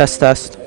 Test, test.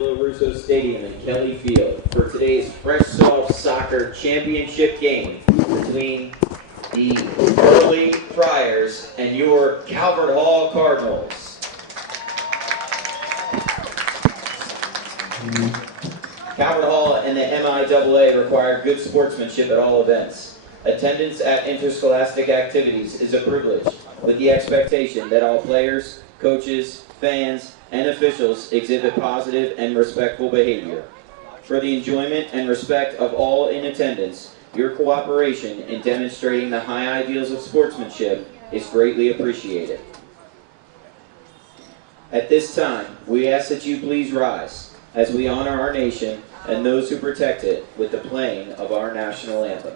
Russo Stadium in Kelly Field for today's Fresh Soft Soccer Championship game between the Curley Friars and your Calvert Hall Cardinals. Calvert Hall and the MIAA require good sportsmanship at all events. Attendance at interscholastic activities is a privilege, with the expectation that all players, coaches, fans, and officials exhibit positive and respectful behavior. For the enjoyment and respect of all in attendance, your cooperation in demonstrating the high ideals of sportsmanship is greatly appreciated. At this time, we ask that you please rise as we honor our nation and those who protect it with the playing of our national anthem.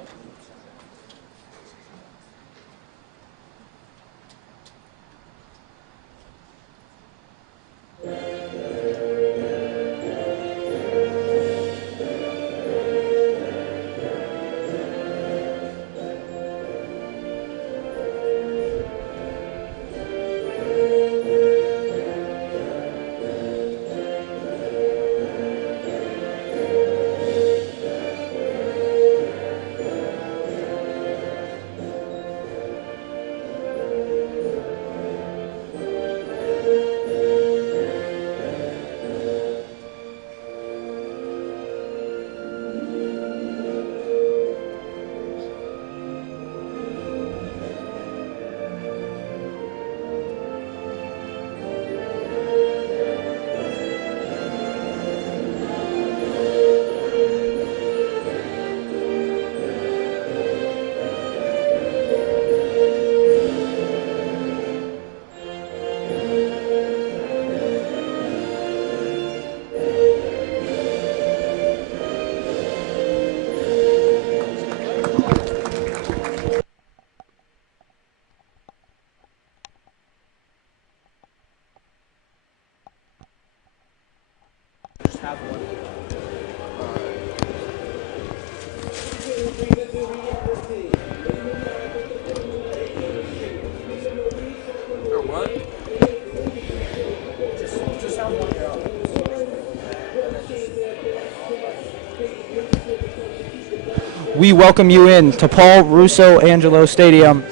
We welcome you in to Paul Russo Angelo Stadium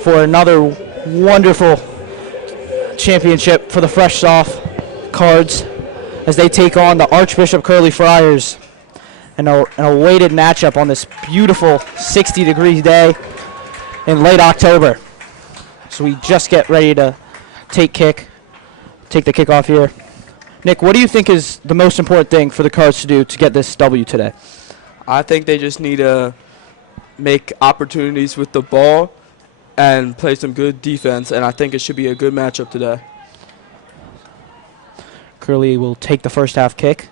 for another wonderful championship for the Fresh Soft Cards as they take on the Archbishop Curley Friars in an awaited matchup on this beautiful 60-degree day in late October. So we just get ready to take the kickoff here. Nick, what do you think is the most important thing for the Cards to do to get this W today? I think they just need to make opportunities with the ball and play some good defense, and I think it should be a good matchup today. Curley will take the first half kick.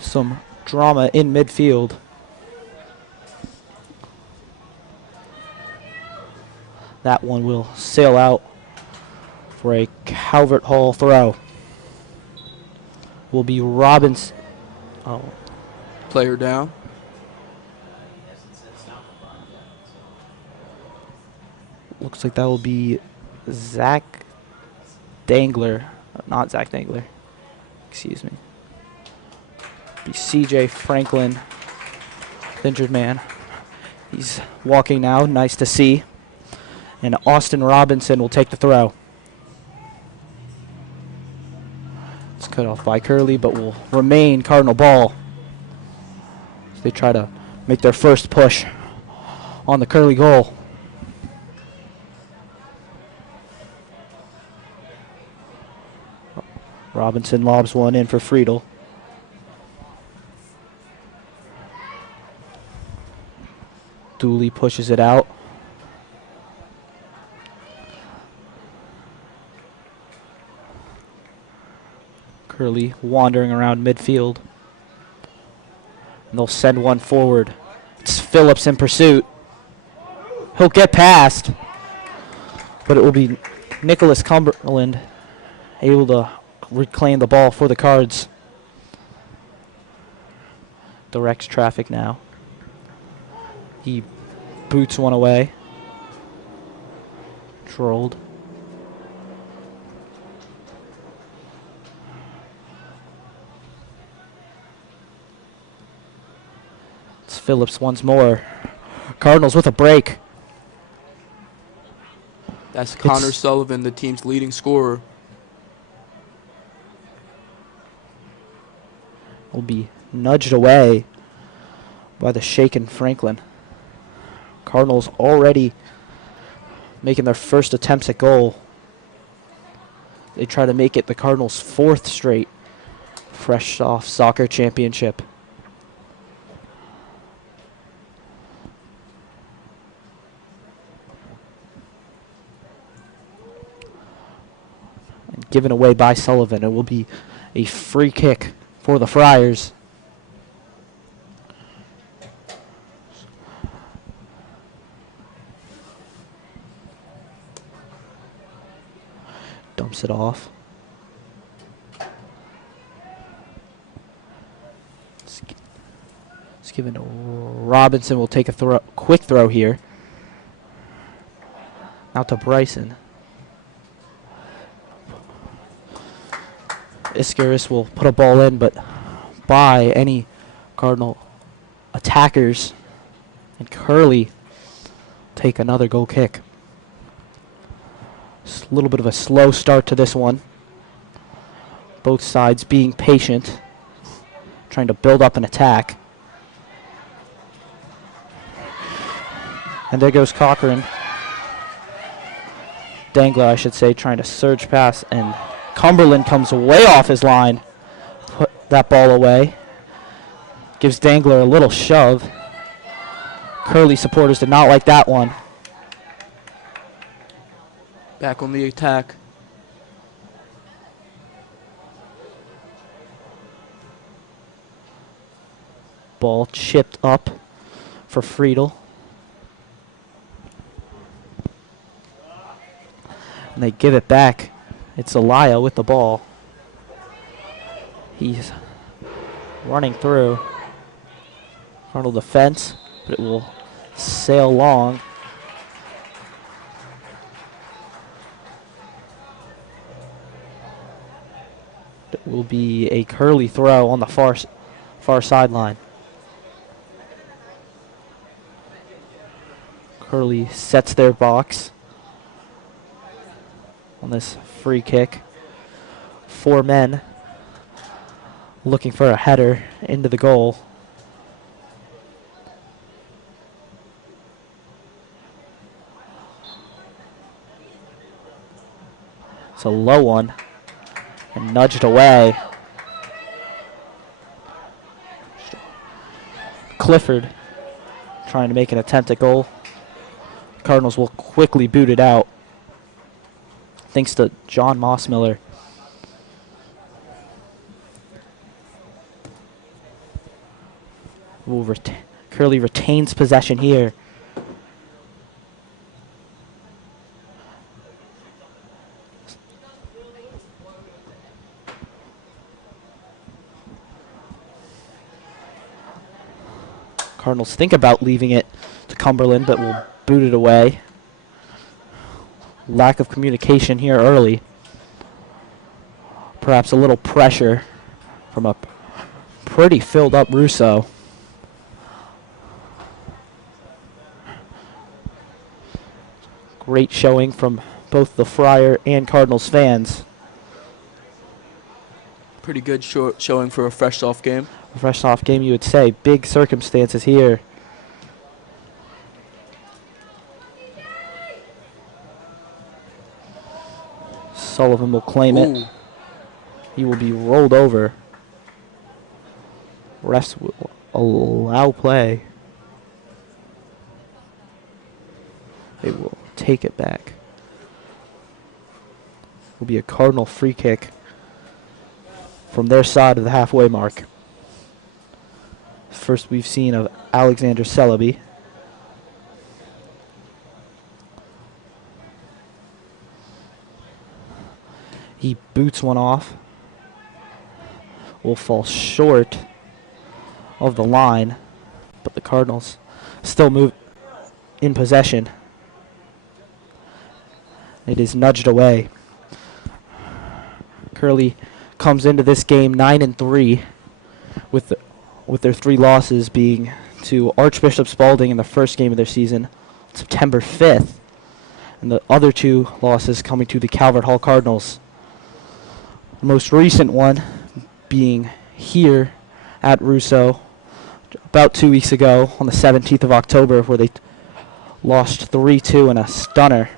Some drama in midfield. That one will sail out for a Calvert Hall throw. Will be Robbins. Oh. Player down. Looks like that will be Zach Dangler. Not Zach Dangler. Excuse me. Be CJ Franklin, the injured man. He's walking now. Nice to see. And Austin Robinson will take the throw. It's cut off by Curley, but will remain Cardinal ball as they try to make their first push on the Curley goal. Robinson lobs one in for Friedel. Dooley pushes it out. Curley wandering around midfield. And they'll send one forward. It's Phillips in pursuit. He'll get past. But it will be Nicholas Cumberland able to reclaim the ball for the Cards. Directs traffic now. He boots one away. Trolled. Phillips once more. Cardinals with a break. That's Connor Sullivan, the team's leading scorer. Will be nudged away by the shaken Franklin. Cardinals already making their first attempts at goal. They try to make it the Cardinals' 4th straight fresh off soccer championship. And given away by Sullivan, it will be a free kick for the Friars. Dumps it off. It's given to Robinson. Will take a quick throw here. Out to Bryson. Iscaris will put a ball in, but by any Cardinal attackers, and Curley take another goal kick. A little bit of a slow start to this one. Both sides being patient, trying to build up an attack. And there goes Cochran. Dangler, I should say, trying to surge pass, and Cumberland comes way off his line. Put that ball away. Gives Dangler a little shove. Curley supporters did not like that one. Back on the attack. Ball chipped up for Friedel. And they give it back. It's Elia with the ball. He's running through. Cardinal defense, but it will sail long. It will be a Curley throw on the far sideline. Curley sets their box on this free kick. 4 men looking for a header into the goal. It's a low one and nudged away. Clifford trying to make an attempt at goal. Cardinals will quickly boot it out, thanks to John Mossmiller. Curley retains possession here. Cardinals think about leaving it to Cumberland, but will boot it away. Lack of communication here early. Perhaps a little pressure from a pretty filled up Russo. Great showing from both the Friar and Cardinals fans. Pretty good showing for a fresh off game. A fresh off game, you would say. Big circumstances here. Sullivan will claim it. He will be rolled over. Refs will allow play. They will take it back. Will be a Cardinal free kick from their side of the halfway mark. First we've seen of Alexander Celebi. He boots one off. Will fall short of the line, but the Cardinals still move in possession. It is nudged away. Curley comes into this game 9-3, with their 3 losses being to Archbishop Spalding in the first game of their season, September 5th. And the other 2 losses coming to the Calvert Hall Cardinals. The most recent one being here at Russo about 2 weeks ago on the 17th of October, where they lost 3-2 in a stunner.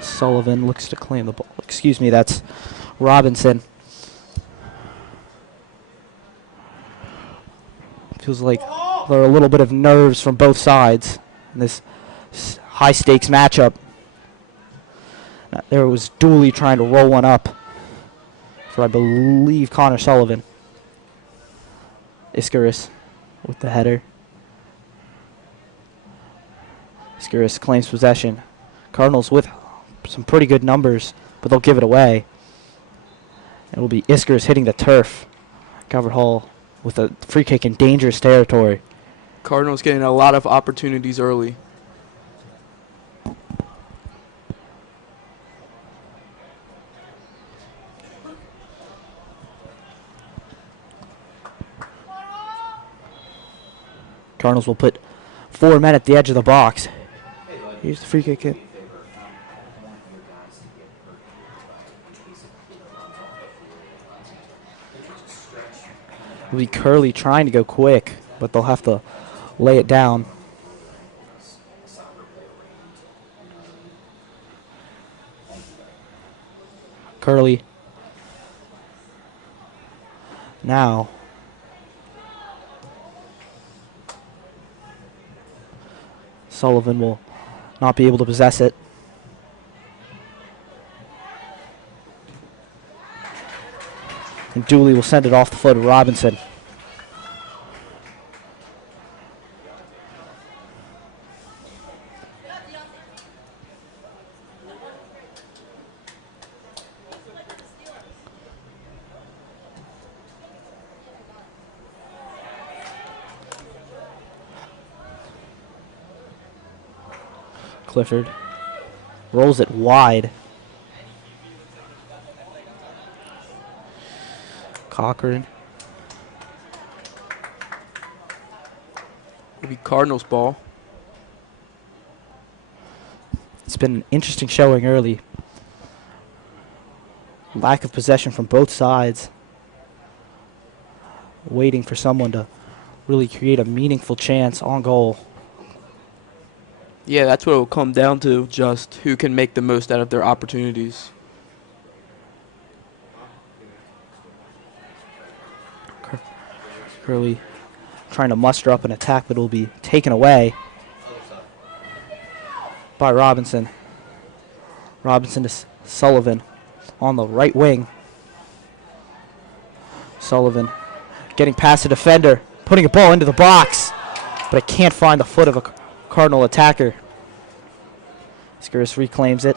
Sullivan looks to claim the ball. Excuse me, that's Robinson. Feels like there are a little bit of nerves from both sides in this high-stakes matchup. There was Dooley trying to roll one up for, I believe, Connor Sullivan. Iskaris with the header. Iskaris claims possession. Cardinals with some pretty good numbers, but they'll give it away. It will be Iskaris hitting the turf. Calvert Hall with a free kick in dangerous territory. Cardinals getting a lot of opportunities early. Cardinals will put 4 men at the edge of the box. Here's the free kick in. It'll be Curley trying to go quick, but they'll have to lay it down. Curley. Now. Sullivan will not be able to possess it. And Dooley will send it off the foot of Robinson. Clifford rolls it wide. Cochran. It'll be Cardinals ball. It's been an interesting showing early. Lack of possession from both sides. Waiting for someone to really create a meaningful chance on goal. Yeah, that's what it will come down to, just who can make the most out of their opportunities. Curley trying to muster up an attack, but it will be taken away by Robinson. Robinson to Sullivan on the right wing. Sullivan getting past the defender, putting a ball into the box, but I can't find the foot of a Cardinal attacker. Iskaris reclaims it.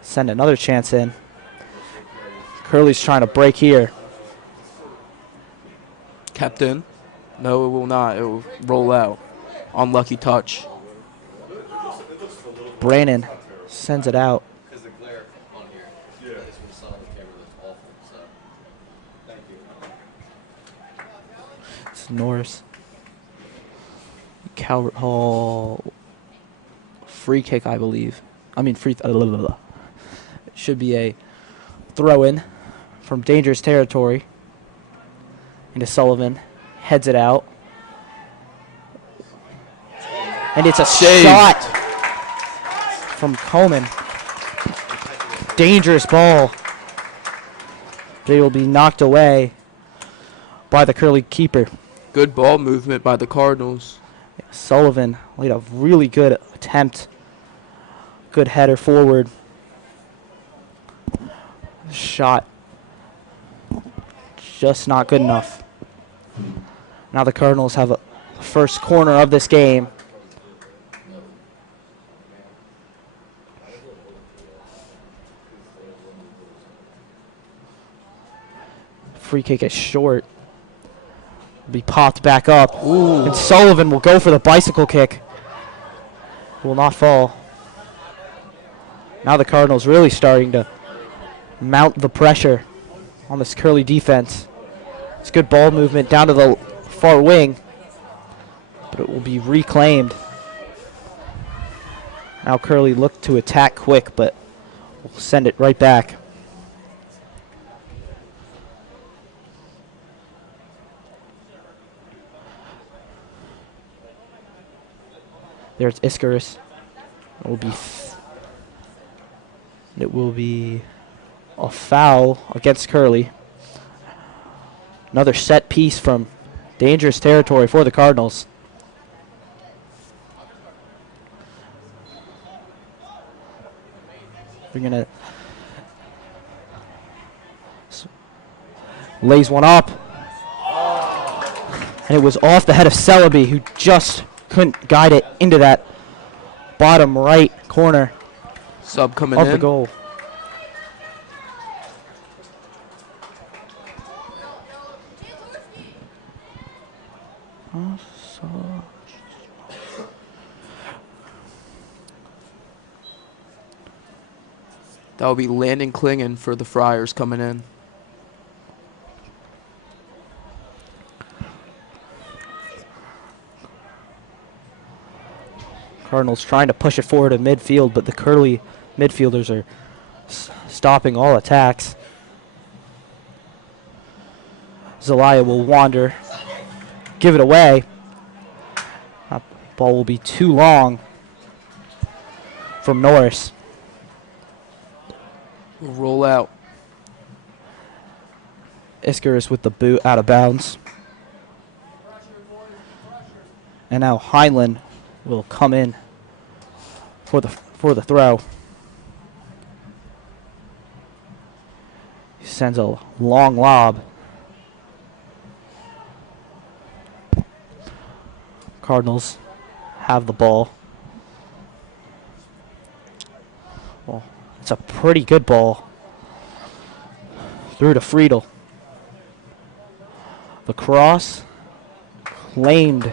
Send another chance in. Curley's trying to break here. Captain? No, it will not. It will roll out. Unlucky touch. Brannon sends it out. Because the glare on here, it's from the sun on the camera that's awful. So, thank you. It's Norris. Calvert Hall free kick, I believe. I mean, free. It should be a throw-in from dangerous territory into Sullivan. Heads it out. And it's a shot from Coleman. Dangerous ball. They will be knocked away by the Curley keeper. Good ball movement by the Cardinals. Sullivan laid a really good attempt. Good header forward. Shot. Just not good enough. Now the Cardinals have a first corner of this game. Free kick is short. Be popped back up. Ooh. And Sullivan will go for the bicycle kick. Will not fall. Now the Cardinals really starting to mount the pressure. on this Curley defense. It's good ball movement down to the far wing, but it will be reclaimed. Now Curley looked to attack quick, but will send it right back. There's Iskaris. It will be a foul against Curley. Another set piece from dangerous territory for the Cardinals. They're going to lays one up. And it was off the head of Celebi, who just couldn't guide it into that bottom right corner Sub coming of in. the goal. That will be Landon Klingen for the Friars coming in. Cardinals trying to push it forward to midfield, but the Curley midfielders are stopping all attacks. Zelaya will wander, give it away. That ball will be too long from Norris. We'll roll out. Iskaris with the boot out of bounds. And now Heinlein will come in for the throw. He sends a long lob. Cardinals have the ball. Well, it's a pretty good ball. Through to Friedel. The cross claimed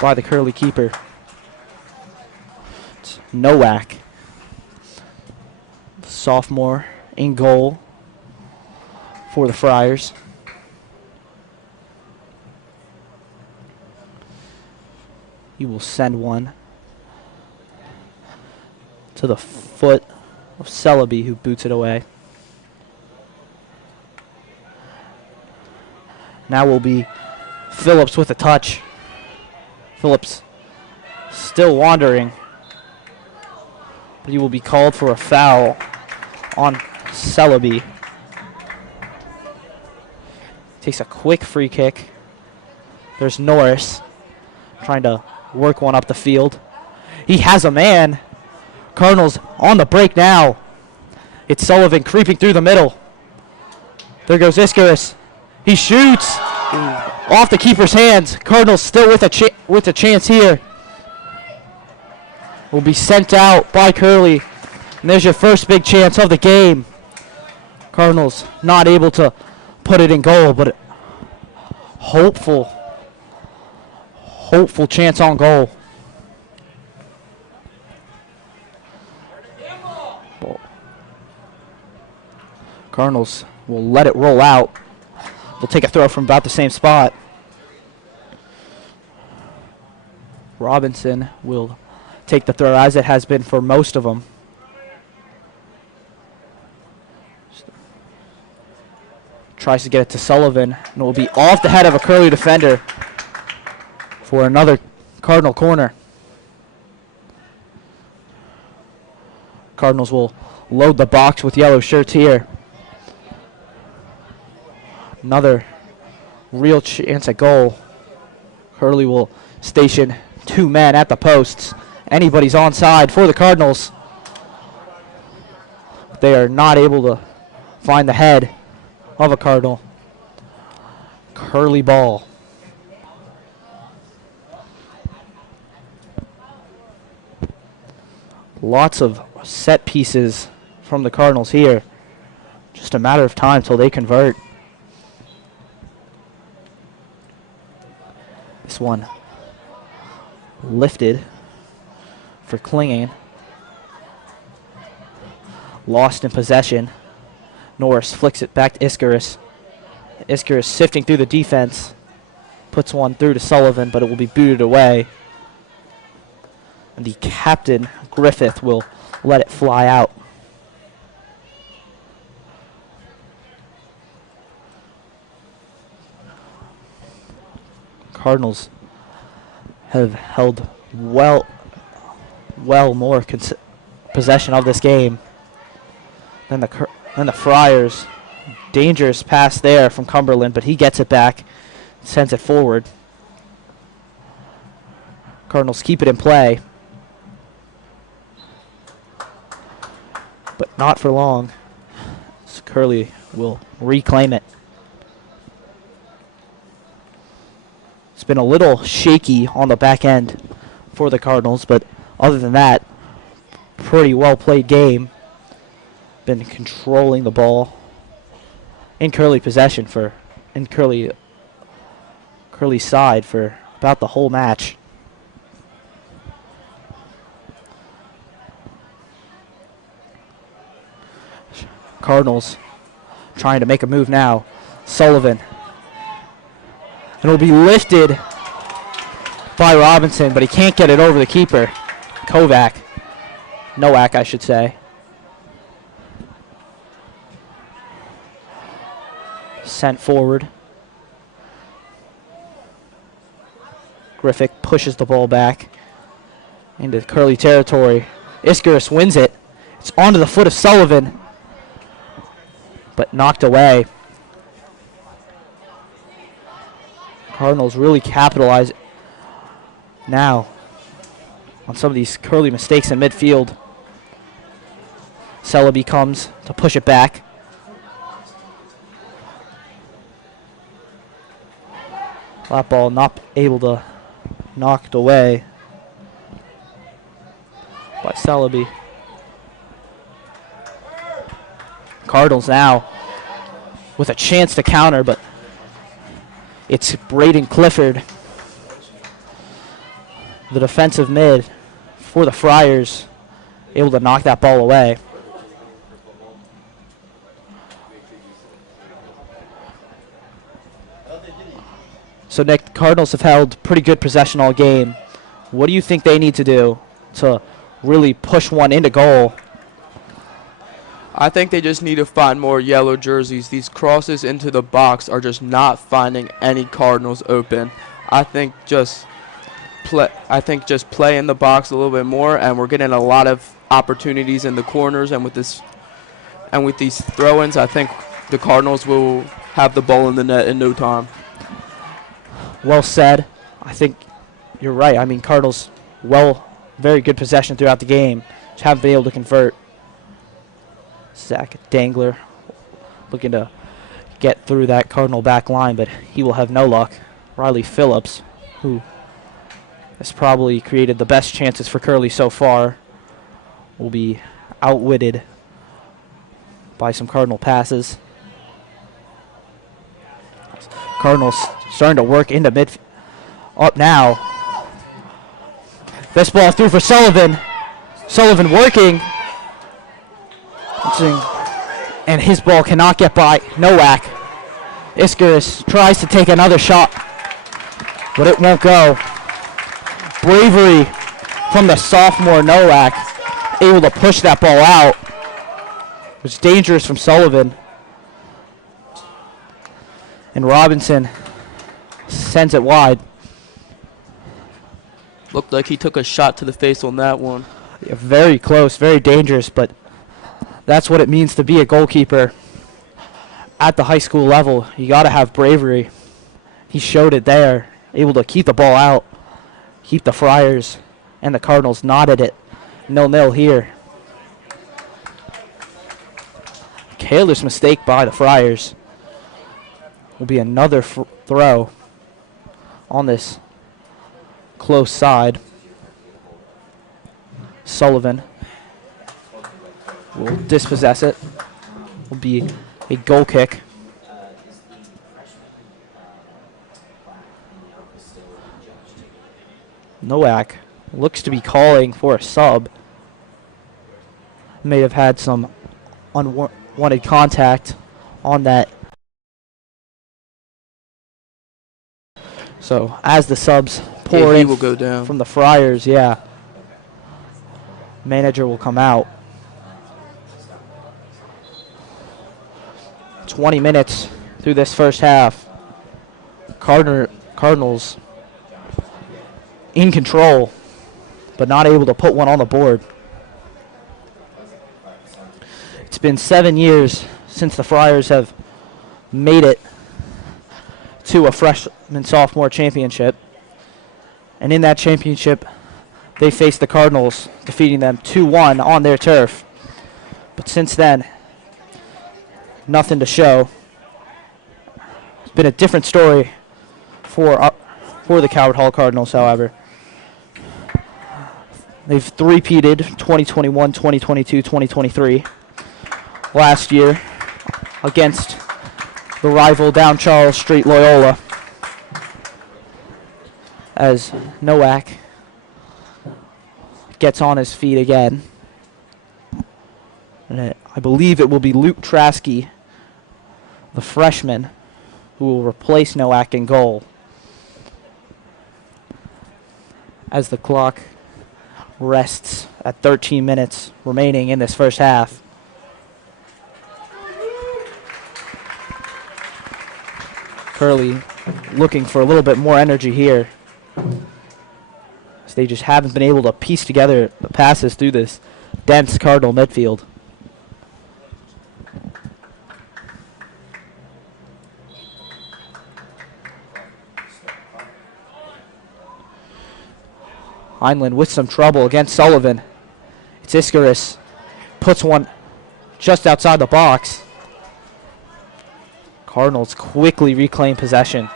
by the Curley keeper. It's Nowak, the sophomore, in goal for the Friars. He will send one to the foot of Celebi, who boots it away. Now will be Phillips with a touch. Phillips still wandering, but he will be called for a foul on Celebi. Takes a quick free kick. There's Norris trying to work one up the field. He has a man. Cardinals on the break now. It's Sullivan creeping through the middle. There goes Iskaris. He shoots off the keeper's hands. Cardinals still with a chance here. Will be sent out by Curley. And there's your first big chance of the game. Cardinals not able to put it in goal, but hopeful chance on goal. Cardinals will let it roll out. They'll take a throw from about the same spot. Robinson will take the throw, as it has been for most of them. Tries to get it to Sullivan, and it will be off the head of a Curley defender for another Cardinal corner. Cardinals will load the box with yellow shirts here. Another real chance at goal. Curley will station two men at the posts. Anybody's onside for the Cardinals. They are not able to find the head of a Cardinal. Curley ball. Lots of set pieces from the Cardinals here. Just a matter of time till they convert. This one lifted for Klingen. Lost in possession. Norris flicks it back to Iskaris. Iskaris sifting through the defense. Puts one through to Sullivan, but it will be booted away. And the captain, Griffith, will let it fly out. Cardinals have held well more possession of this game than the Friars. Dangerous pass there from Cumberland, but he gets it back, sends it forward. Cardinals keep it in play, but not for long. So Curley will reclaim it. It's been a little shaky on the back end for the Cardinals, but other than that, pretty well played game. Been controlling the ball in Curley possession in Curley's side for about the whole match. Cardinals trying to make a move now. Sullivan. And it'll be lifted by Robinson, but he can't get it over the keeper. Nowak, I should say. Sent forward. Griffith pushes the ball back into Curley territory. Iskaris wins it. It's onto the foot of Sullivan, but knocked away. Cardinals really capitalize now on some of these Curley mistakes in midfield. Celebi comes to push it back. That ball not able to knocked away by Celebi. Cardinals now with a chance to counter, but it's Braden Clifford, the defensive mid for the Friars, able to knock that ball away. So, Nick, Cardinals have held pretty good possession all game. What do you think they need to do to really push one into goal? I think they just need to find more yellow jerseys. These crosses into the box are just not finding any Cardinals open. I think just play in the box a little bit more, and we're getting a lot of opportunities in the corners, and with these throw-ins, I think the Cardinals will have the ball in the net in no time. Well said. I think you're right. I mean, Cardinals, very good possession throughout the game. Just haven't been able to convert. Zach Dangler looking to get through that Cardinal back line, but he will have no luck. Riley Phillips, who has probably created the best chances for Curley so far, will be outwitted by some Cardinal passes. Cardinals starting to work into mid. Up now. This ball through for Sullivan. Sullivan working. And his ball cannot get by Nowak. Iskaris tries to take another shot, but it won't go. Bravery from the sophomore Nowak, able to push that ball out. It was dangerous from Sullivan. And Robinson sends it wide. Looked like he took a shot to the face on that one. Yeah, very close, very dangerous, but that's what it means to be a goalkeeper at the high school level. You got to have bravery. He showed it there, able to keep the ball out, keep the Friars and the Cardinals knotted it 0-0 here. Careless mistake by the Friars. Will be another throw on this close side. Sullivan will dispossess it. Will be a goal kick. Nowak looks to be calling for a sub. May have had some wanted contact on that. So as the subs pour he in will go down. from the Friars, yeah, manager will come out. 20 minutes through this first half. Cardinals in control, but not able to put one on the board. It's been 7 years since the Friars have made it to a freshman-sophomore championship. And in that championship, they faced the Cardinals, defeating them 2-1 on their turf. But since then, nothing to show. It's been a different story for the Coward Hall Cardinals, however. They've three-peated 2021, 2022, 2023. Last year against the rival down Charles Street Loyola, as Nowak gets on his feet again. And I believe it will be Luke Traskey, the freshman, who will replace Nowak in goal, as the clock rests at 13 minutes remaining in this first half. Curley looking for a little bit more energy here, as they just haven't been able to piece together the passes through this dense Cardinal midfield. Heinlein with some trouble against Sullivan. It's Iskaris. Puts one just outside the box. Cardinals quickly reclaim possession.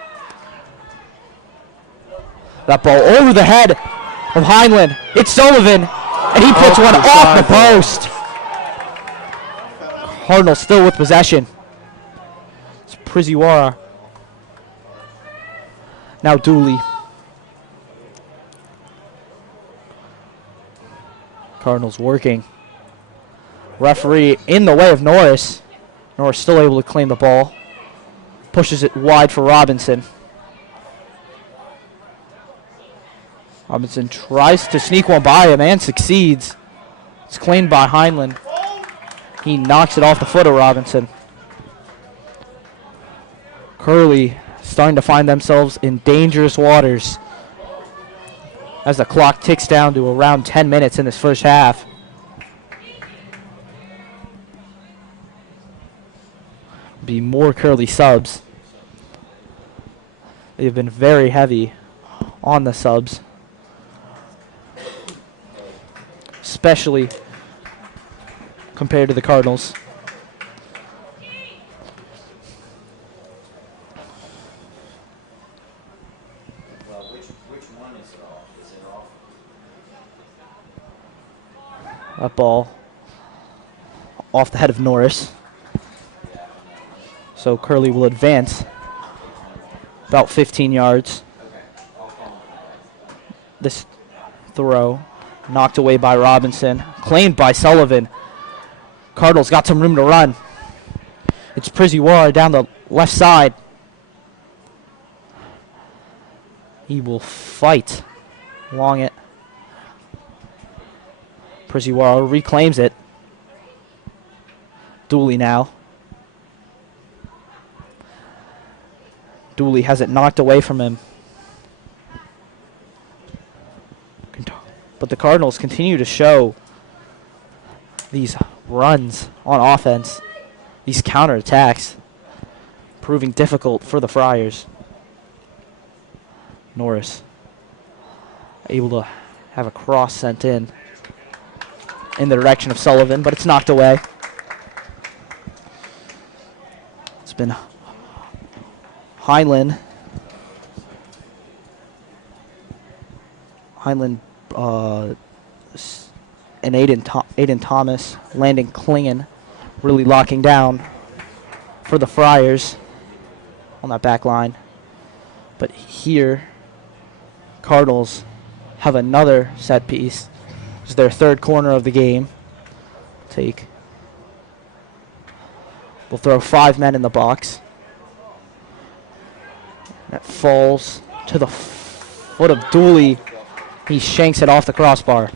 That ball over the head of Heinlein. It's Sullivan, and he puts one off the post. Cardinals still with possession. It's Priziwara. Now Dooley. Cardinals working. Referee in the way of Norris. Norris still able to claim the ball. Pushes it wide for Robinson. Robinson tries to sneak one by him and succeeds. It's claimed by Heinlein. He knocks it off the foot of Robinson. Curley starting to find themselves in dangerous waters as the clock ticks down to around 10 minutes in this first half. Be more Curley subs. They've been very heavy on the subs, especially compared to the Cardinals. Well, which one is it off? Is it off? That ball off the head of Norris. So Curley will advance about 15 yards. This throw knocked away by Robinson, claimed by Sullivan. Cardinals got some room to run. It's Priziwara down the left side. He will fight along it. Priziwara reclaims it. Dooley now. Dooley has it knocked away from him. But the Cardinals continue to show these runs on offense, these counterattacks, proving difficult for the Friars. Norris able to have a cross sent in the direction of Sullivan, but it's knocked away. It's been Heinlein and Aiden Thomas, Landon Klingen, really locking down for the Friars on that back line. But here, Cardinals have another set piece. It's their third corner of the game. Take They'll throw 5 men in the box. That falls to the foot of Dooley. He shanks it off the crossbar.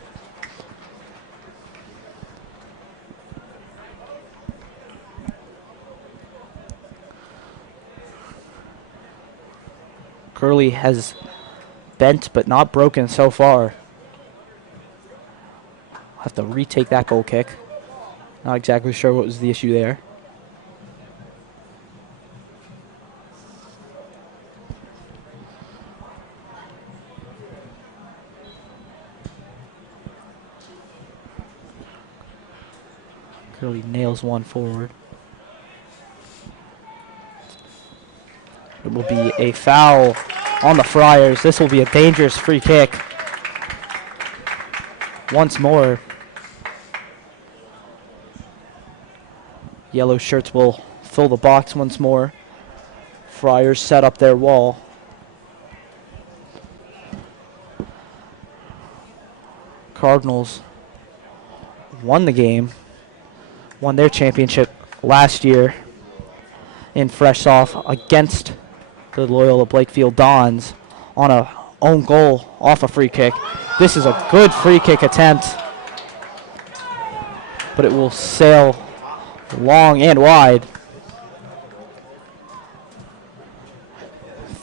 Curley has bent but not broken so far. Have to retake that goal kick. Not exactly sure what was the issue there. Curley nails one forward. It will be a foul on the Friars. This will be a dangerous free kick. Once more, yellow shirts will fill the box once more. Friars set up their wall. Cardinals won the game, won their championship last year in fresh soft against the Loyola Blakefield Dons on a own goal off a free kick. This is a good free kick attempt, but it will sail long and wide.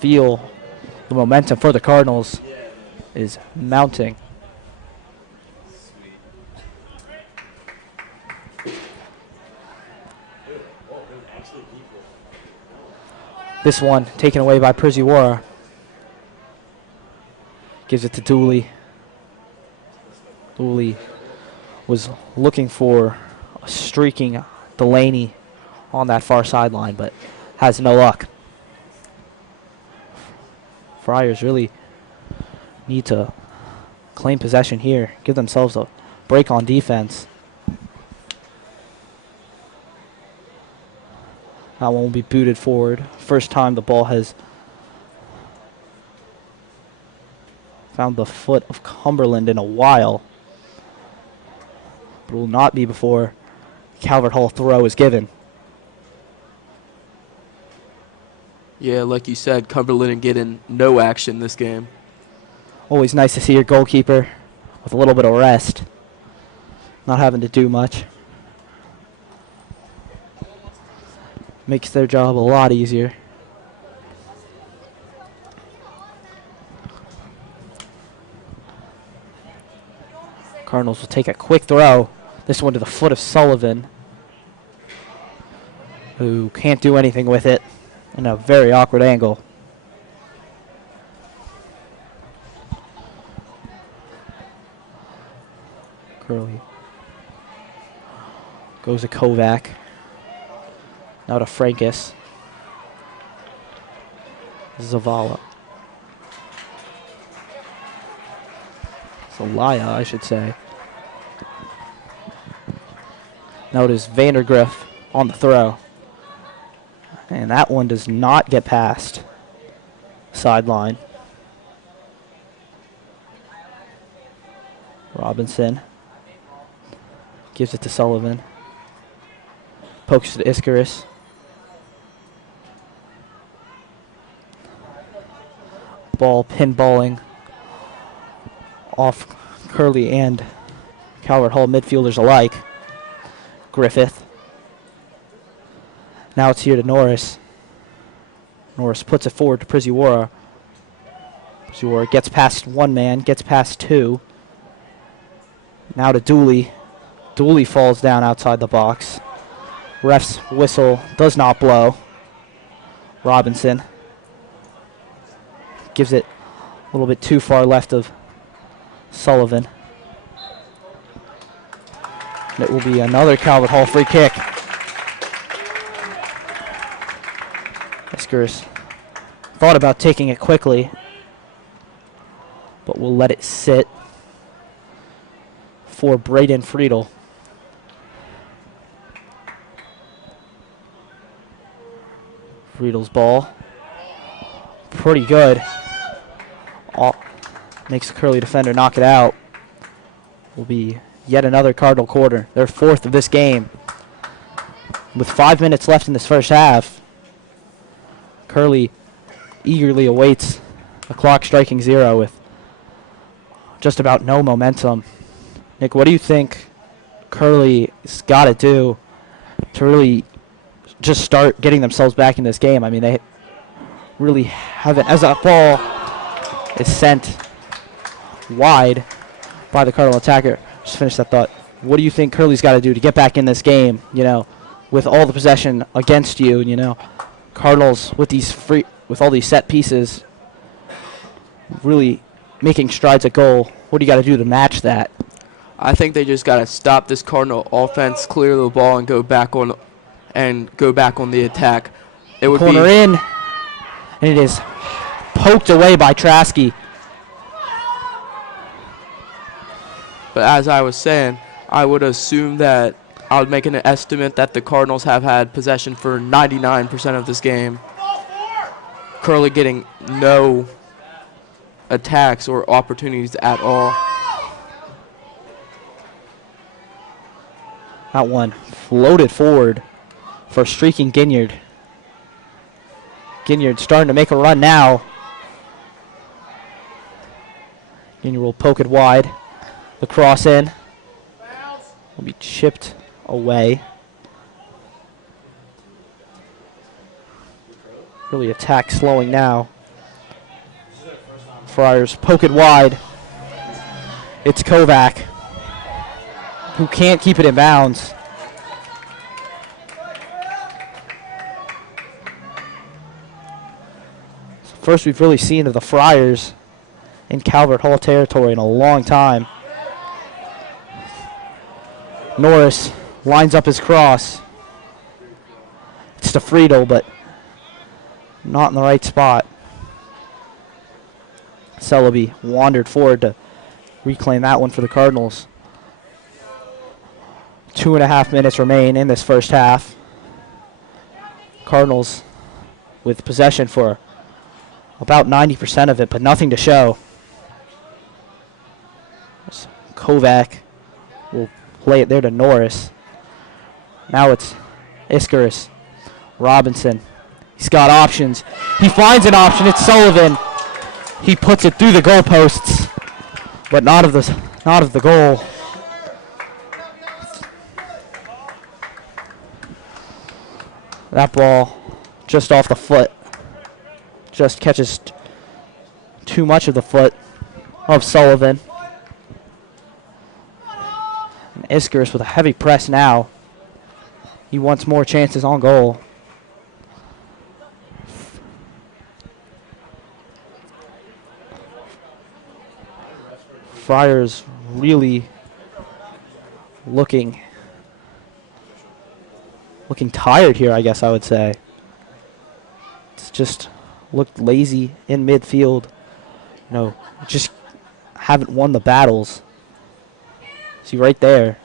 Feel the momentum for the Cardinals is mounting. This one taken away by Priziwara. Gives it to Dooley. Dooley was looking for a streaking Delaney on that far sideline, but has no luck. Friars really need to claim possession here, give themselves a break on defense. That one will be booted forward. First time the ball has found the foot of Cumberland in a while. But it will not be before Calvert Hall throw is given. Yeah, like you said, Cumberland getting no action this game. Always nice to see your goalkeeper with a little bit of rest, not having to do much. Makes their job a lot easier. Cardinals will take a quick throw. This one to the foot of Sullivan, who can't do anything with it in a very awkward angle. Curley goes to Kovac. Now to Frankus. Zavala. Zelaya, I should say. Now it is Vandergriff on the throw. And that one does not get past sideline. Robinson gives it to Sullivan. Pokes it to Iskaris. Ball pinballing off Curley and Calvert Hall midfielders alike. Griffith. Now it's here to Norris. Norris puts it forward to Priziwara. Priziwara gets past one man, gets past two. Now to Dooley. Dooley falls down outside the box. Ref's whistle does not blow. Robinson gives it a little bit too far left of Sullivan. And it will be another Calvert Hall free kick. Iskaris thought about taking it quickly, but we'll let it sit for Braden Friedel. Friedel's ball. Pretty good. Makes the Curley defender knock it out. Will be yet another Cardinal quarter. Their fourth of this game. With 5 minutes left in this first half, Curley eagerly awaits the clock striking 0 with just about no momentum. Nick, what do you think Curley's got to do to really just start getting themselves back in this game? I mean, they really haven't, as that ball is sent wide by the Cardinal attacker. Just finish that thought. What do you think Curley's got to do to get back in this game, with all the possession against you, Cardinals with all these set pieces really making strides at goal. What do you got to do to match that? I think they just got to stop this Cardinal offense, clear the ball, and go back on the attack. It would Corner in, and it is poked away by Trasky. But as I was saying, I would assume that I would make an estimate that the Cardinals have had possession for 99% of this game. Curley getting no attacks or opportunities at all. That one floated forward for streaking Ginyard. Ginyard starting to make a run now. Ginyard will poke it wide. The cross in will be chipped away. Really attack slowing now. Friars poke it wide. It's Kovac, who can't keep it in bounds. First we've really seen of the Friars in Calvert Hall territory in a long time. Norris lines up his cross. It's to Friedel, but not in the right spot. Celebi wandered forward to reclaim that one for the Cardinals. 2.5 minutes remain in this first half. Cardinals with possession for about 90% of it, but nothing to show. Kovac will play it there to Norris. Now it's Iskaris. Robinson. He's got options. He finds an option. It's Sullivan. He puts it through the goalposts, but not of the goal. That ball just off the foot. Just catches too much of the foot of Sullivan. And Iskaris with a heavy press now. He wants more chances on goal. Friars really looking tired here, I guess I would say. It's just looked lazy in midfield. Just haven't won the battles. See right there.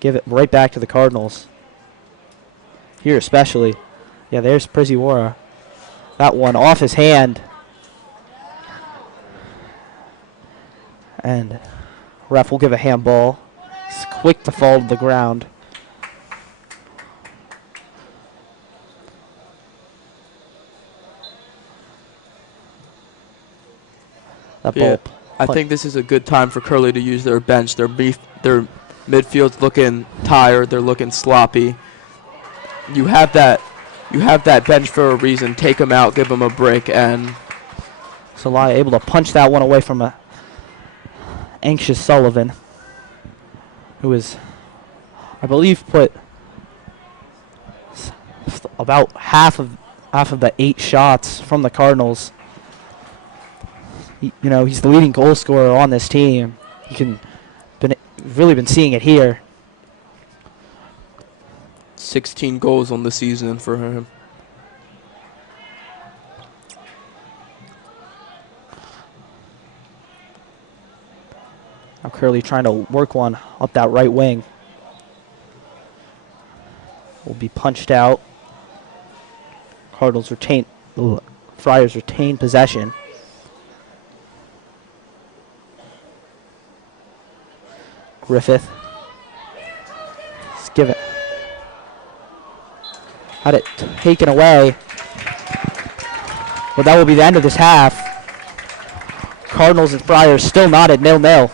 Give it right back to the Cardinals. Here especially. Yeah, there's Priziwara. That one off his hand. And ref will give a handball. It's quick to fall to the ground. I think this is a good time for Curley to use their bench. Their midfield's looking tired. They're looking sloppy. You have that bench for a reason. Take them out. Give them a break. And Salaya able to punch that one away from a anxious Sullivan, who is, I believe, put about half of the 8 shots from the Cardinals. He's the leading goal scorer on this team. Really been seeing it here. 16 goals on the season for him. Now Curley trying to work one up that right wing. Will be punched out. Friars retain possession. Griffith. Let's give it. had it taken away. But that will be the end of this half. Cardinals and Friars still not at 0-0.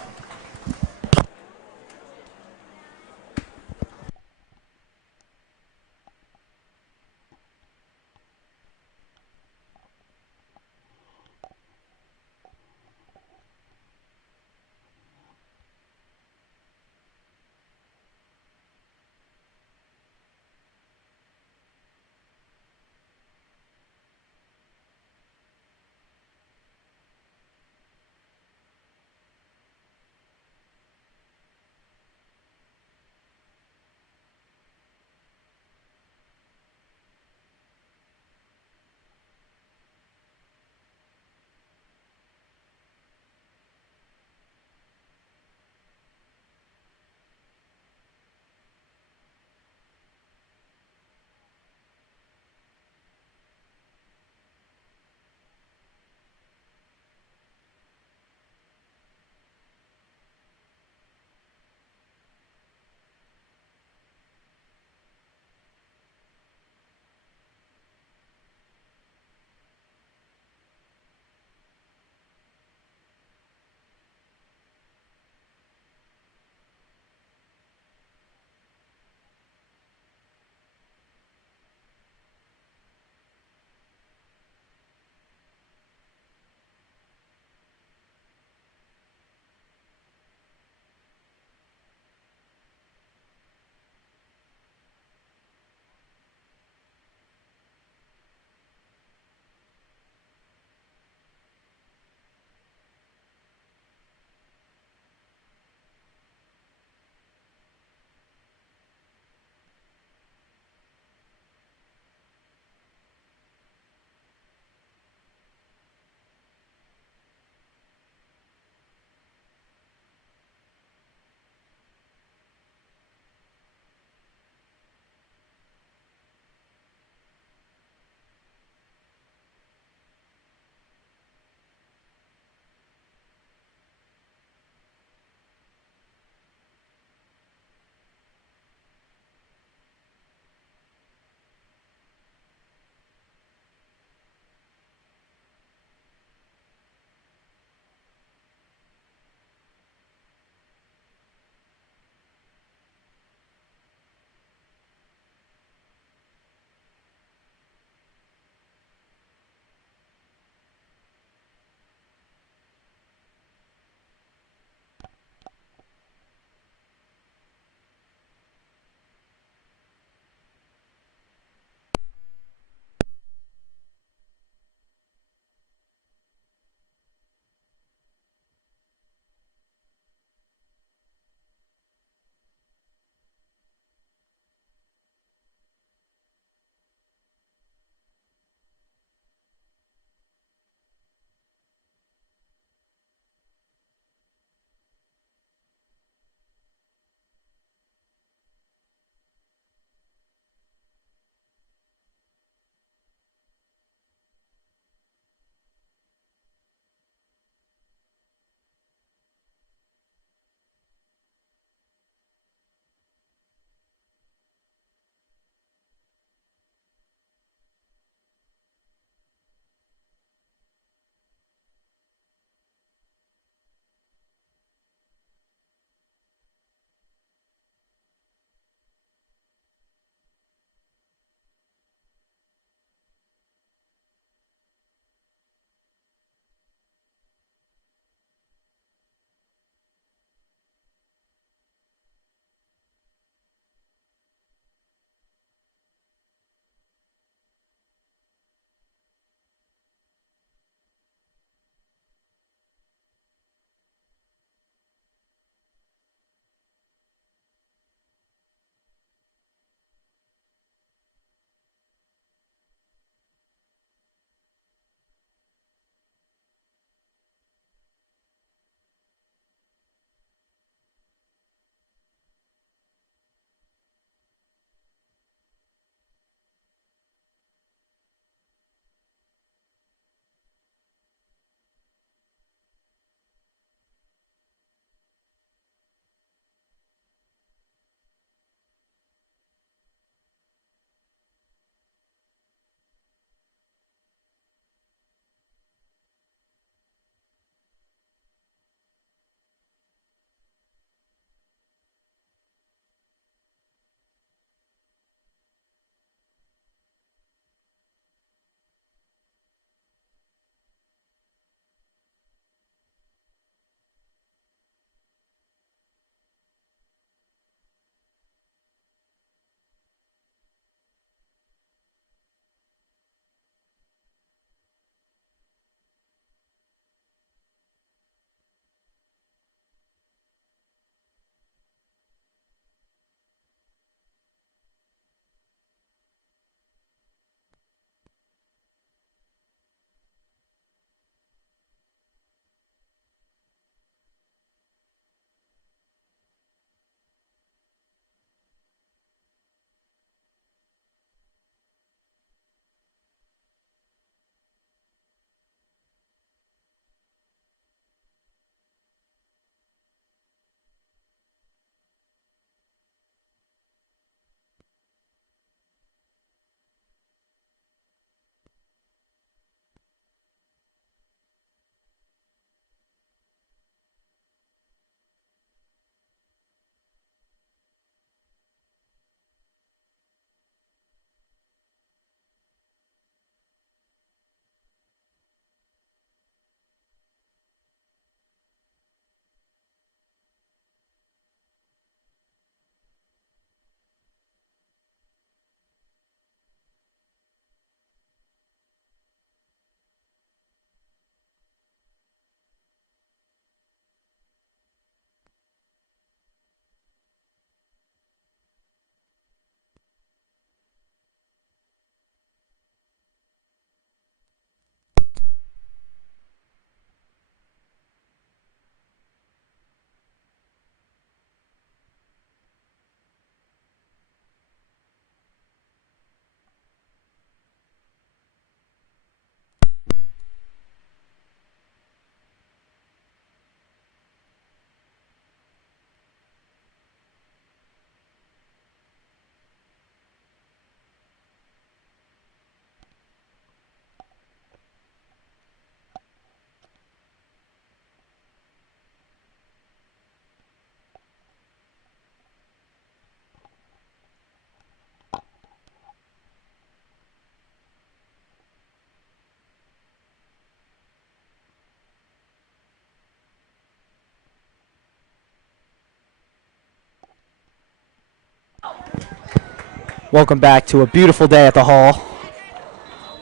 Welcome back to a beautiful day at the Hall.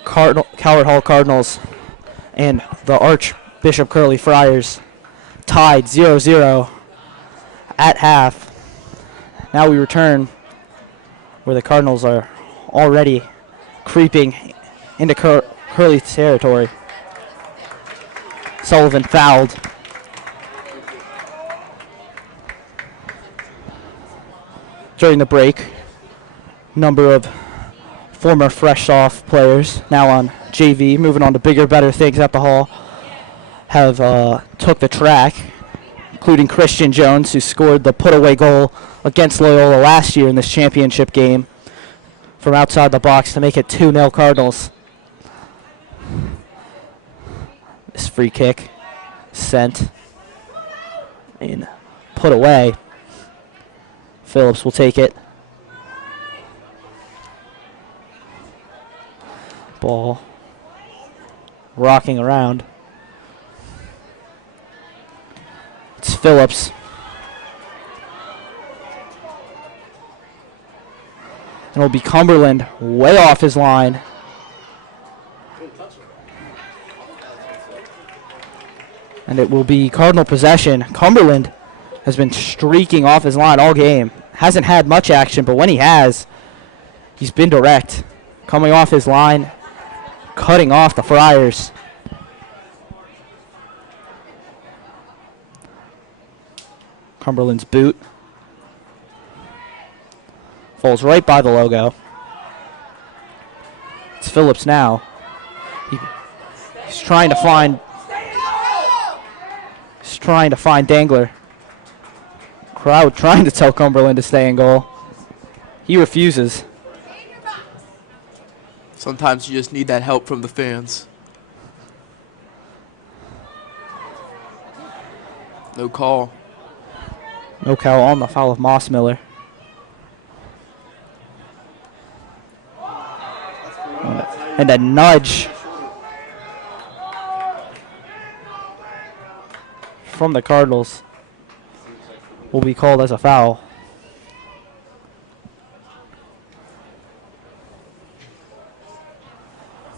Calvert Hall Cardinals and the Archbishop Curley Friars tied 0-0 at half. Now we return where the Cardinals are already creeping into Curley territory. Sullivan fouled. During the break, number of former Fresh Off players, now on JV, moving on to bigger, better things at the Hall, have took the track, including Christian Jones, who scored the put-away goal against Loyola last year in this championship game from outside the box to make it 2-0 Cardinals. This free kick sent and put away. Phillips will take it. Ball rocking around. It's Phillips. And it'll be Cumberland way off his line. And it will be Cardinal possession. Cumberland has been streaking off his line all game. Hasn't had much action, but when he has, he's been direct. Coming off his line, cutting off the Friars. Cumberland's boot falls right by the logo. It's Phillips now. He's trying to find Dangler. Crowd trying to tell Cumberland to stay in goal. He refuses. Sometimes you just need that help from the fans. No call. No call on the foul of Mossmiller. And a nudge from the Cardinals will be called as a foul.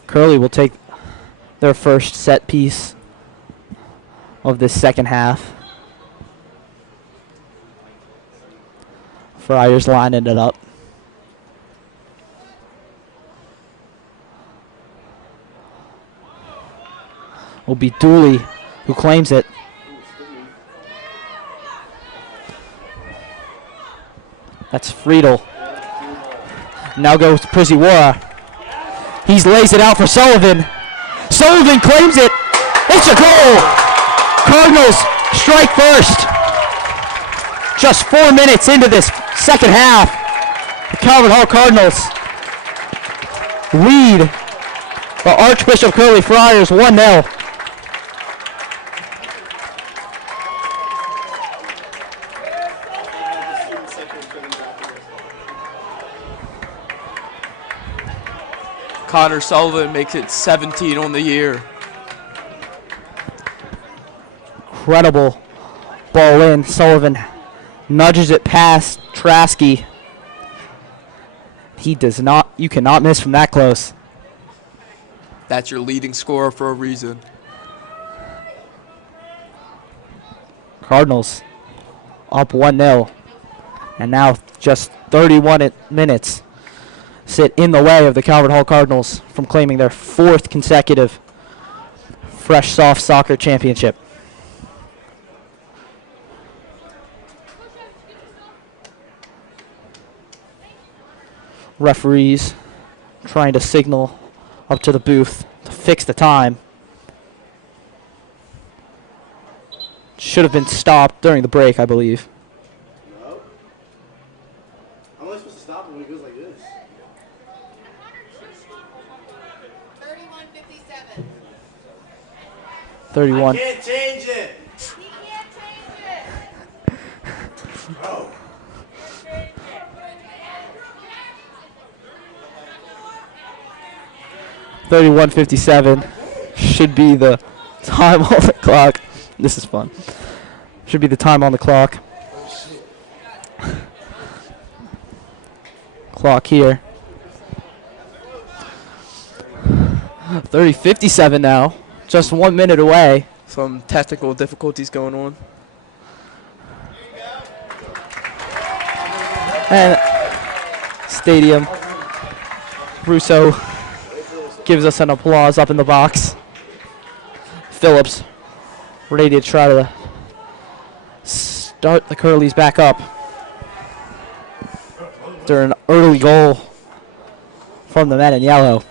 Curley will take their first set piece of this second half. Friars lining it up. Will be Dooley who claims it. That's Friedel. Now goes Priziwara. He lays it out for Sullivan. Sullivan claims it. It's a goal. Cardinals strike first. Just 4 minutes into this second half, the Calvert Hall Cardinals lead the Archbishop Curley Friars 1-0. Connor Sullivan makes it 17 on the year. Incredible ball in. Sullivan nudges it past Trasky. He does not, you cannot miss from that close. That's your leading scorer for a reason. Cardinals up 1-0. And now just 31 minutes sit in the way of the Calvert Hall Cardinals from claiming their 4th consecutive Fresh Soft Soccer Championship. Referees trying to signal up to the booth to fix the time. Should have been stopped during the break, I believe. No. I'm only supposed to stop it when it goes like this. 31:57. 31. I can't change it. He can't change it. Oh. .57 should be the time on the clock. This is fun. Should be the time on the clock. clock here. 30:57 now. Just 1 minute away. Some technical difficulties going on. And stadium. Russo gives us an applause up in the box. Phillips ready to try to start the Curleys back up. After an early goal from the men in yellow.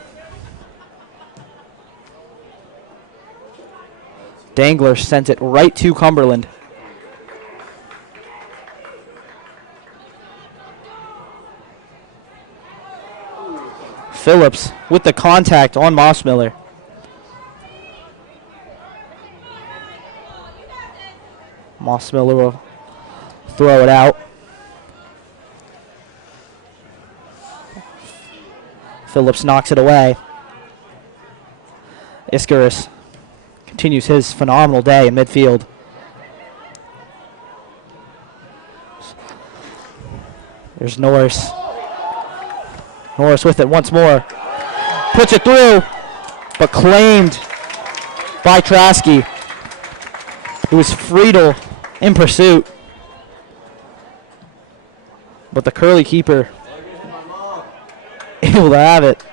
Dangler sends it right to Cumberland. Phillips with the contact on Mossmiller. Mossmiller will throw it out. Phillips knocks it away. Iskaris continues his phenomenal day in midfield. There's Norris. Norris with it once more. Puts it through, but claimed by Trasky. It was Friedel in pursuit. But the Curley keeper able to have it.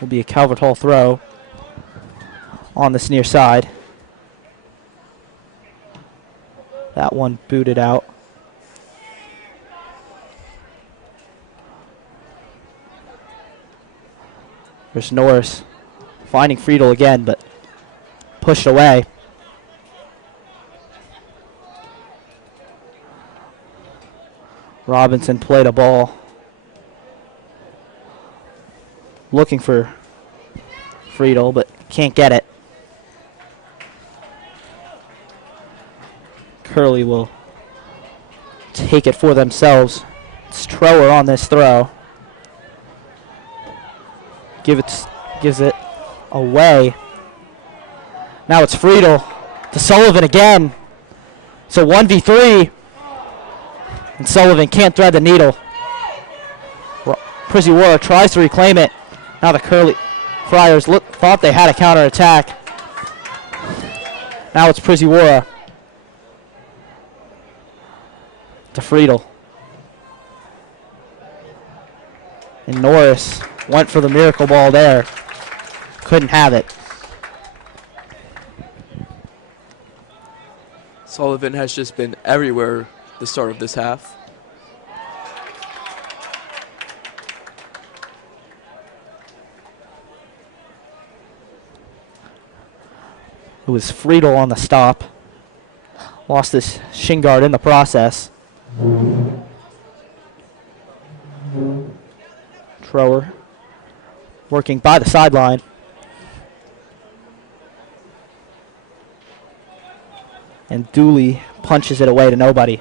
Will be a Calvert Hall throw on this near side. That one booted out. There's Norris finding Friedel again, but pushed away. Robinson played a ball. Looking for Friedel, but can't get it. Curley will take it for themselves. It's Trower on this throw. Gives it away. Now it's Friedel to Sullivan again. So 1v3. And Sullivan can't thread the needle. Priziwara tries to reclaim it. Now the Curley Friars thought they had a counterattack. Now it's Priziwara to Friedel. And Norris went for the miracle ball there. Couldn't have it. Sullivan has just been everywhere the start of this half. It was Friedel on the stop. Lost his shin guard in the process. Trower working by the sideline. And Dooley punches it away to nobody.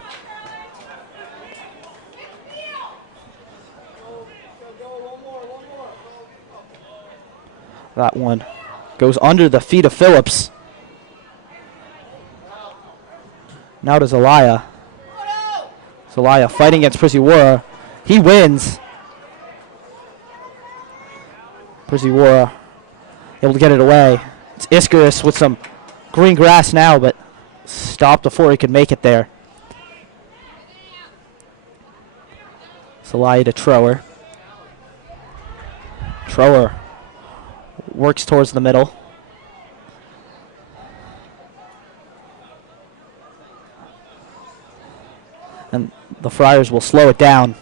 That one goes under the feet of Phillips. Now to Zelaya. Zelaya fighting against Priziwara. He wins. Priziwara able to get it away. It's Iskaris with some green grass now, but stopped before he could make it there. Zelaya to Trower. Trower works towards the middle. And the Friars will slow it down.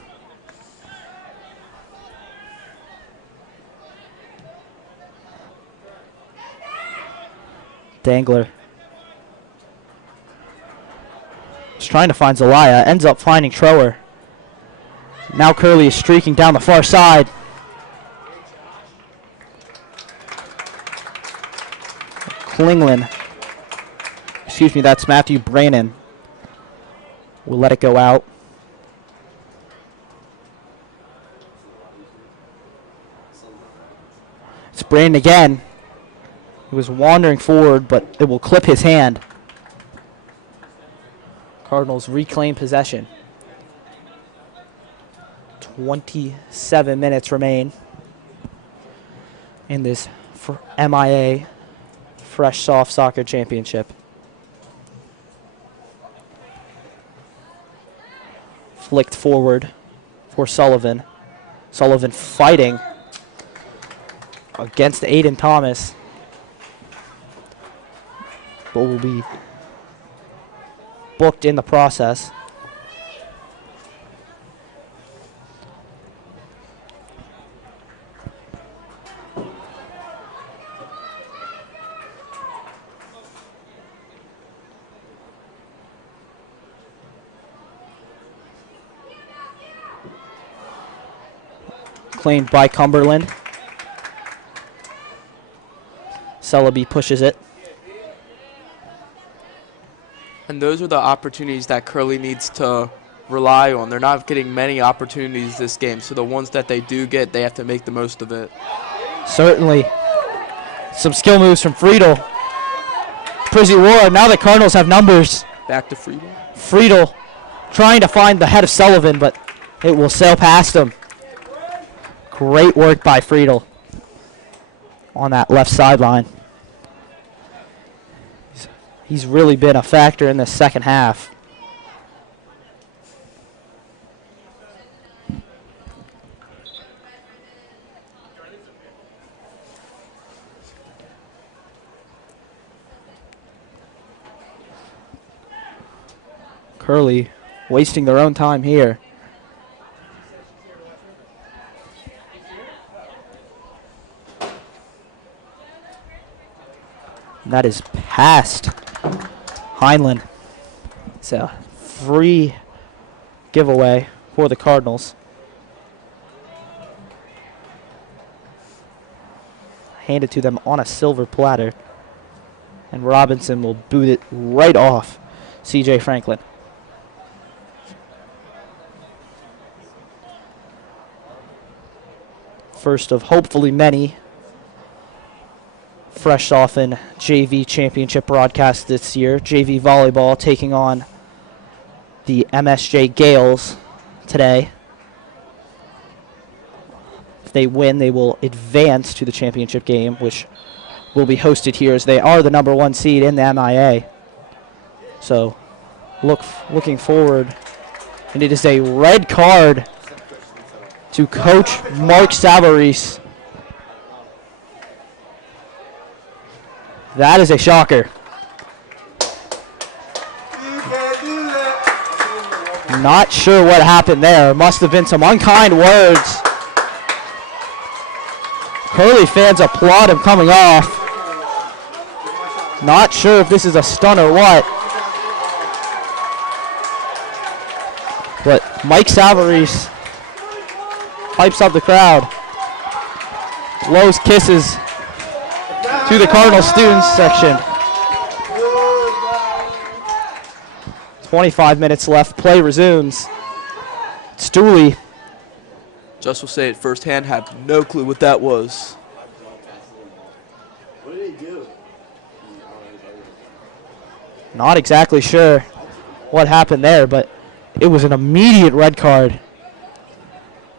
Dangler is trying to find Zelaya, ends up finding Trower. Now Curley is streaking down the far side. Klingland, excuse me, that's Matthew Brannon. We'll let it go out. It's Brannon again. He was wandering forward, but it will clip his hand. Cardinals reclaim possession. 27 minutes remain in this MIA Fresh Soft Soccer Championship. Flicked forward for Sullivan. Sullivan fighting against Aiden Thomas, but will be booked in the process. Claimed by Cumberland. Celebi pushes it. And those are the opportunities that Curley needs to rely on. They're not getting many opportunities this game, so the ones that they do get, they have to make the most of it. Certainly. Some skill moves from Friedel. Prizzy War, now the Cardinals have numbers. Back to Friedel. Friedel trying to find the head of Sullivan, but it will sail past him. Great work by Friedel on that left sideline. He's really been a factor in the second half. Curley wasting their own time here. And that is past Heinlein. It's a free giveaway for the Cardinals. Handed to them on a silver platter. And Robinson will boot it right off C.J. Franklin. First of hopefully many Fresh Soften JV Championship broadcast this year. JV Volleyball taking on the MSJ Gales today. If they win, they will advance to the championship game, which will be hosted here as they are the #1 seed in the MIA. So looking forward. And it is a red card to Coach Mark Savarese. That is a shocker. Not sure what happened there. Must have been some unkind words. Curley fans applaud him coming off. Not sure if this is a stun or what. But Mike Savarese hypes up the crowd. Blows kisses to the Cardinal students section. 25 minutes left. Play resumes. Stooley. Just will say it firsthand, have no clue what that was. What did he do? Not exactly sure what happened there, but it was an immediate red card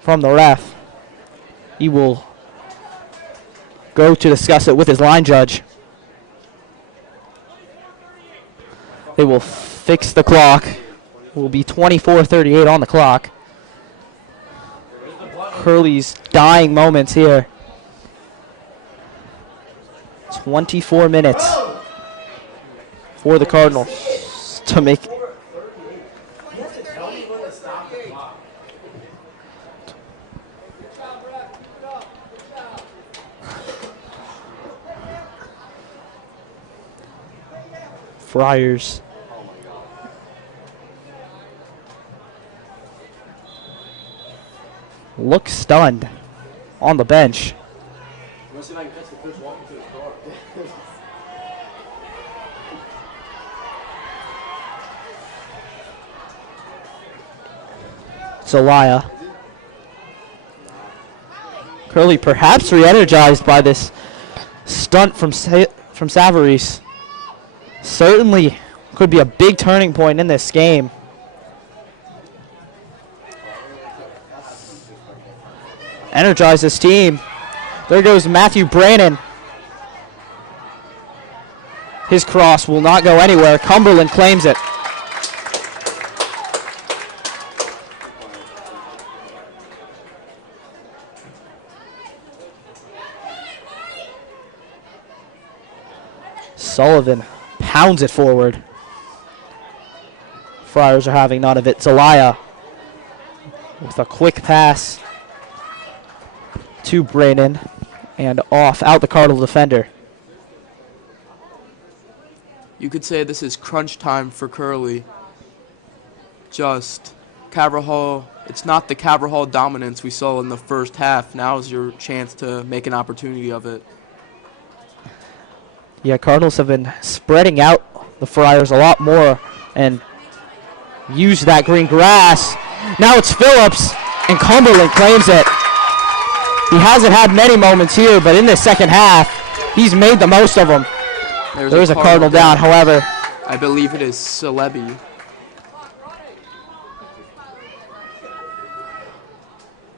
from the ref. He will go to discuss it with his line judge. They will fix the clock. It will be 24:38 on the clock. Curley's dying moments here. 24 minutes for the Cardinals to make. Friars. Look stunned on the bench. Let's see if I can catch the fish walking to the car. Zelaya. Curley perhaps re-energized by this stunt from Savarese. Certainly Could be a big turning point in this game. Energize this team. There goes Matthew Brannon. His cross will not go anywhere. Cumberland claims it. Sullivan pounds it forward. Friars are having none of it. Zelaya with a quick pass to Brannon and off out the Cardinal defender. You could say this is crunch time for Curley. Just Caverhall, it's not the Caverhall dominance we saw in the first half. Now is your chance to make an opportunity of it. Yeah, Cardinals have been spreading out the Friars a lot more and use that green grass. Now it's Phillips, and Cumberland claims it. He hasn't had many moments here, but in the second half, he's made the most of them. There's a Cardinal down, however. I believe it is Celebi.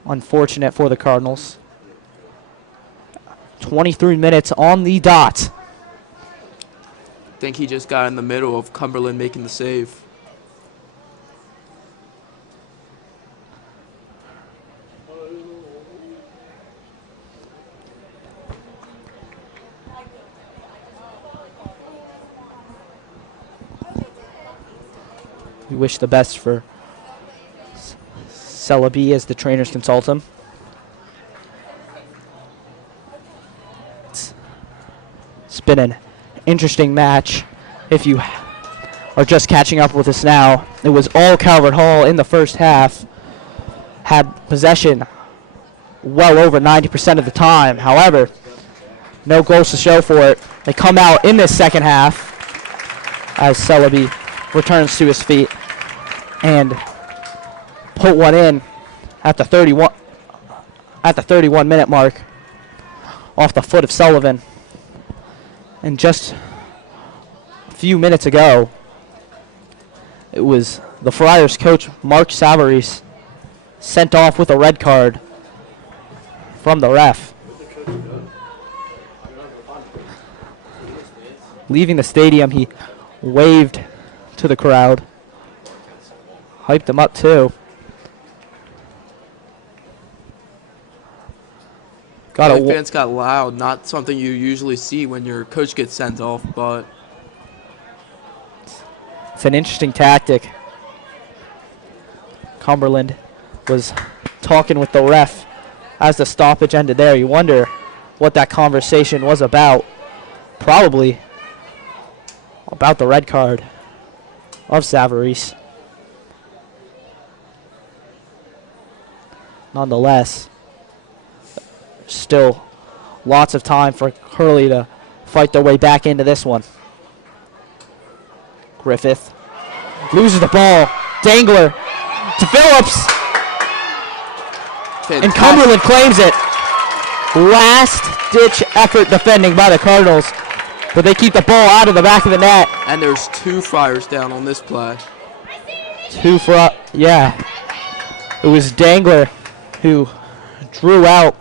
Unfortunate for the Cardinals. 23 minutes on the dot. I think he just got in the middle of Cumberland making the save. We wish the best for Celebi as the trainers consult him. It's been an interesting match. If you are just catching up with us now, it was all Calvert Hall in the first half. Had possession well over 90% of the time. However, no goals to show for it. They come out in this second half as Celebi returns to his feet and put one in at the 31 minute mark off the foot of Sullivan. And just a few minutes ago, it was the Friars coach Mark Savarese sent off with a red card from the ref. Leaving the stadium, he waved to the crowd. Hyped them up too. Fans got loud, not something you usually see when your coach gets sent off, but it's an interesting tactic. Cumberland was talking with the ref as the stoppage ended there. You wonder what that conversation was about. Probably about the red card of Savarese. Nonetheless, still lots of time for Curley to fight their way back into this one. Griffith loses the ball. Dangler to Phillips. And Cumberland claims it. Last-ditch effort defending by the Cardinals, but they keep the ball out of the back of the net. And there's two Friars down on this play. Yeah. It was Dangler who drew out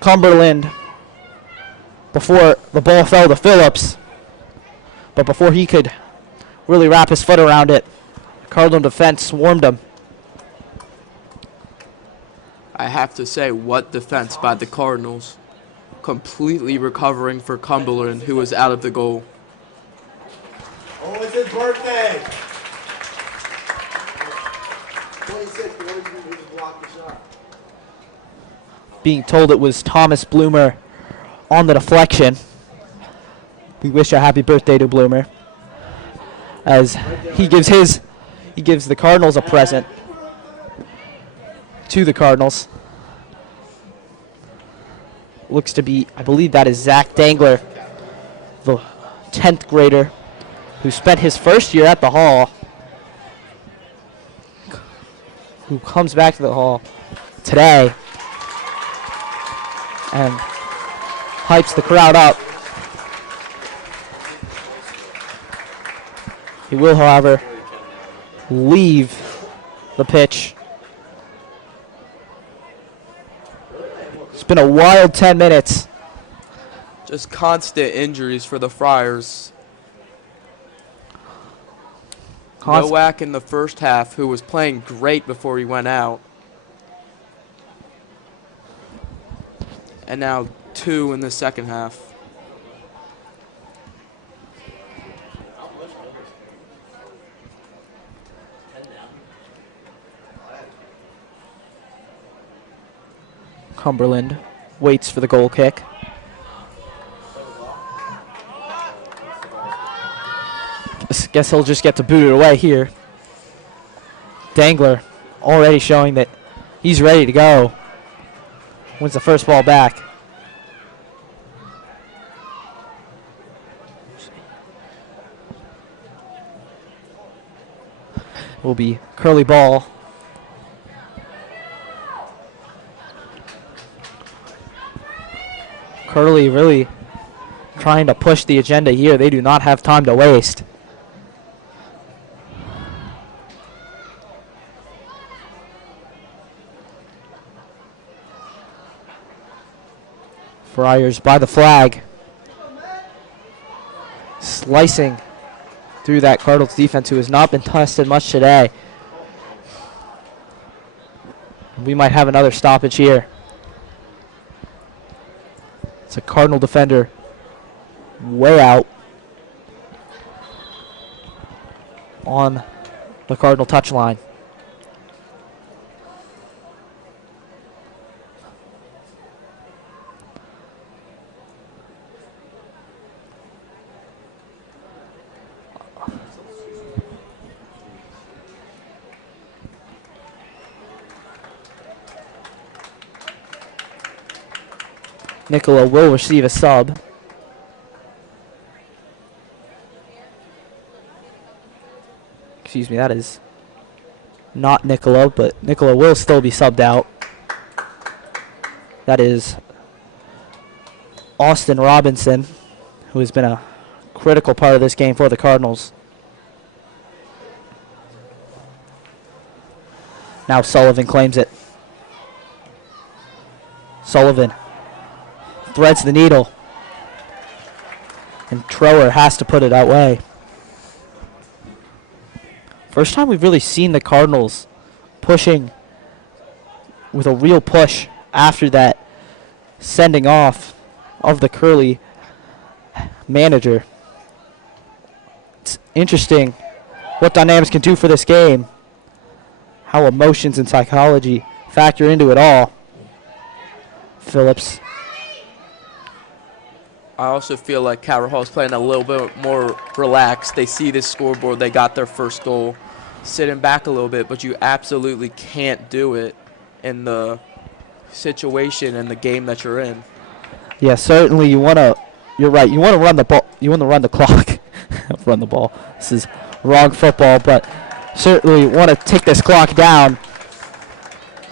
Cumberland before the ball fell to Phillips. But before he could really wrap his foot around it, Cardinal defense swarmed him. I have to say, what defense by the Cardinals. Completely recovering for Cumberland, who was out of the goal. Oh, it's his birthday. 26, what did you do? Just block the shot. Being told it was Thomas Bloomer on the deflection. We wish a happy birthday to Bloomer, as he gives the Cardinals a present to the Cardinals. Looks to be, I believe that is Zach Dangler, the 10th grader who spent his first year at the Hall, who comes back to the Hall today and hypes the crowd up. He will, however, leave the pitch. It's been a wild 10 minutes. Just constant injuries for the Friars. Nowak in the first half, who was playing great before he went out. And now 2 in the second half. Cumberland waits for the goal kick. Guess he'll just get to boot it away here. Dangler already showing that he's ready to go. Wins the first ball back. Will be Curley ball. Curley really trying to push the agenda here. They do not have time to waste. Friars by the flag. Slicing through that Cardinals defense, who has not been tested much today. We might have another stoppage here. It's a Cardinal defender way out on the Cardinal touchline. Nicola will receive a sub. Excuse me, that is not Nicola, but Nicola will still be subbed out. That is Austin Robinson, who has been a critical part of this game for the Cardinals. Now Sullivan claims it. Sullivan threads the needle, and Trower has to put it away. First time we've really seen the Cardinals pushing with a real push after that sending off of the Curley manager. It's interesting what dynamics can do for this game, how emotions and psychology factor into it all. Phillips. I also feel like Calvert Hall is playing a little bit more relaxed. They see this scoreboard. They got their first goal. Sitting back a little bit, but you absolutely can't do it in the situation and the game that you're in. Yeah, certainly you want to, you're right, you want to run the ball, you want to run the clock. Run the ball. This is wrong football, but certainly want to take this clock down.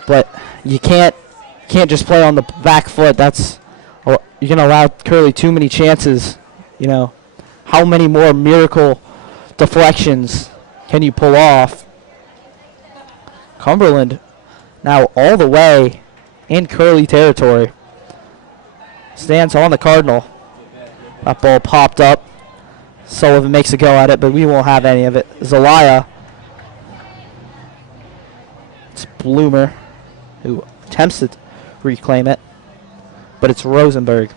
But you can't just play on the back foot. That's, you're going to allow Curley too many chances. You know, how many more miracle deflections can you pull off? Cumberland now all the way in Curley territory. Stands on the Cardinal. That ball popped up. Sullivan makes a go at it, but we won't have any of it. Zelaya. It's Bloomer who attempts to reclaim it, but it's Rosenberg.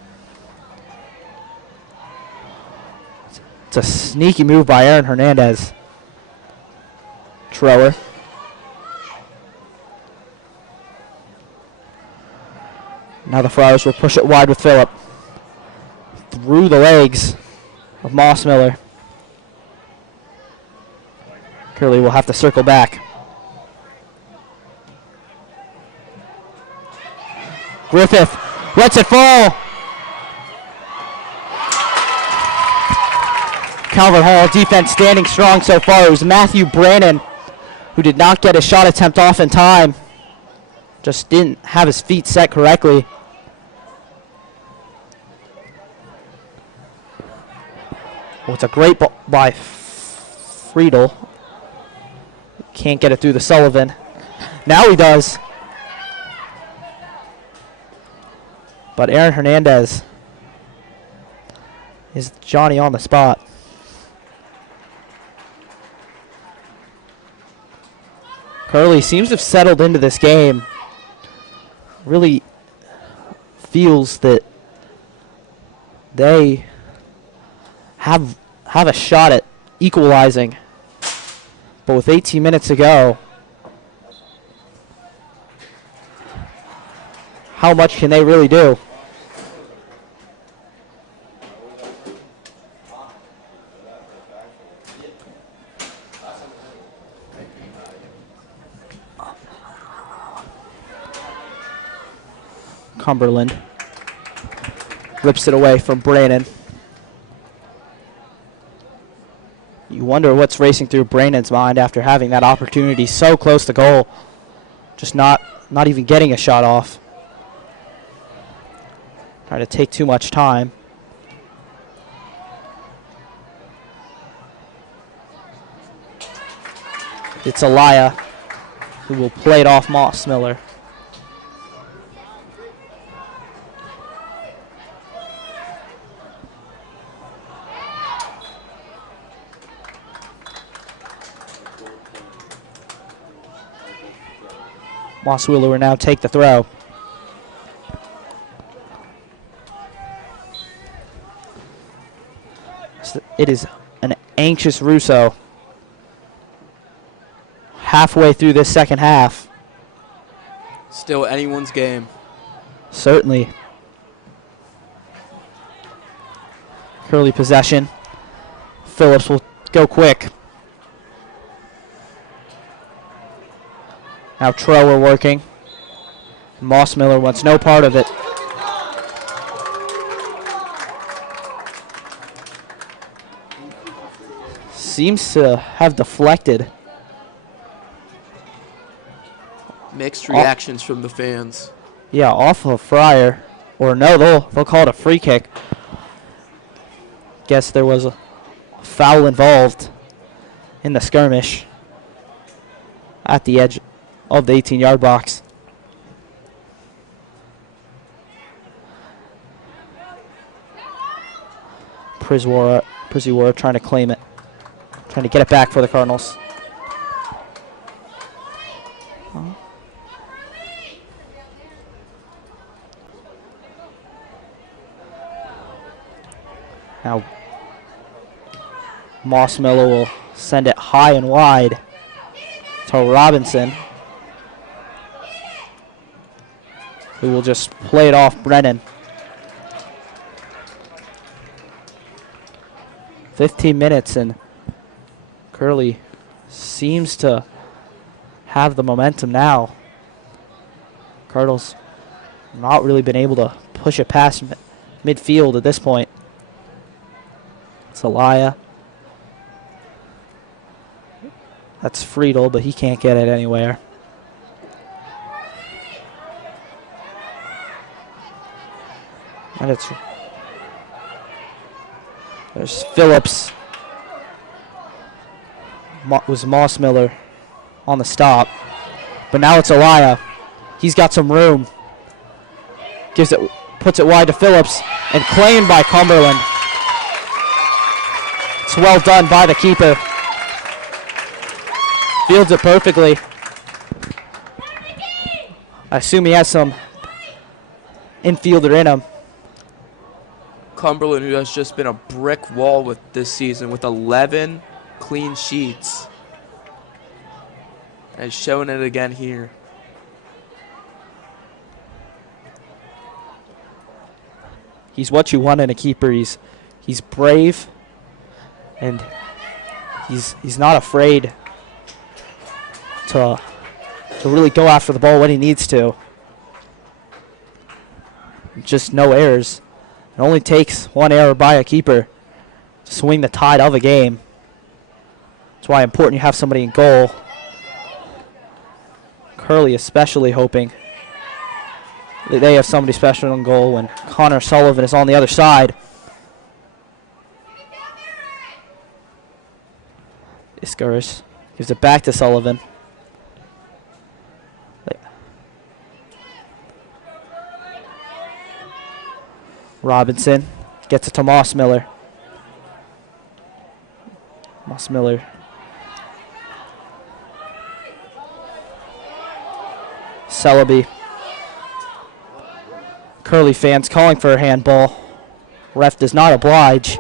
It's a sneaky move by Aaron Hernandez. Trower. Now the Friars will push it wide with Phillip. Through the legs of Moss Miller. Curley will have to circle back. Griffith lets it fall. Calvert Hall defense standing strong so far. It was Matthew Brannon who did not get a shot attempt off in time. Just didn't have his feet set correctly. Oh, it's a great ball by Friedel. Can't get it through to Sullivan. Now he does. But Aaron Hernandez is Johnny on the spot. Curley seems to have settled into this game. Really feels that they have a shot at equalizing. But with 18 minutes to go, how much can they really do? Cumberland rips it away from Brannon. You wonder what's racing through Brannon's mind after having that opportunity so close to goal. Just not even getting a shot off. Trying to take too much time. It's Alaya who will play it off Moss Miller. Moss Wheeler will now take the throw. It is an anxious Russo. Halfway through this second half. Still anyone's game. Certainly. Curley possession. Phillips will go quick. Now Trower working. Moss Miller wants no part of it. Seems to have deflected. Mixed reactions from the fans. Yeah, off of Fryer. Or no, they'll call it a free kick. Guess there was a foul involved in the skirmish at the edge of the 18-yard box. Prizzwara trying to claim it. Trying to get it back for the Cardinals. Now Moss Miller will send it high and wide to Robinson, who will just play it off Brennan. 15 minutes and Curley seems to have the momentum now. Cardinals not really been able to push it past midfield at this point. It's Alaya. That's Friedel, but he can't get it anywhere. And there's Phillips. Was Moss Miller on the stop. But now it's Alaya. He's got some room. Puts it wide to Phillips and claimed by Cumberland. It's well done by the keeper. Fields it perfectly. I assume he has some infielder in him. Cumberland, who has just been a brick wall with this season with 11 clean sheets, has shown it again here. He's what you want in a keeper. He's brave, and he's not afraid to really go after the ball when he needs to. Just no errors. It only takes one error by a keeper to swing the tide of a game. That's why it's important you have somebody in goal. Curley especially hoping that they have somebody special in goal when Connor Sullivan is on the other side. Iskaris gives it back to Sullivan. Robinson gets it to Moss Miller. Moss Miller. Celebi. Curley fans calling for a handball. Ref does not oblige.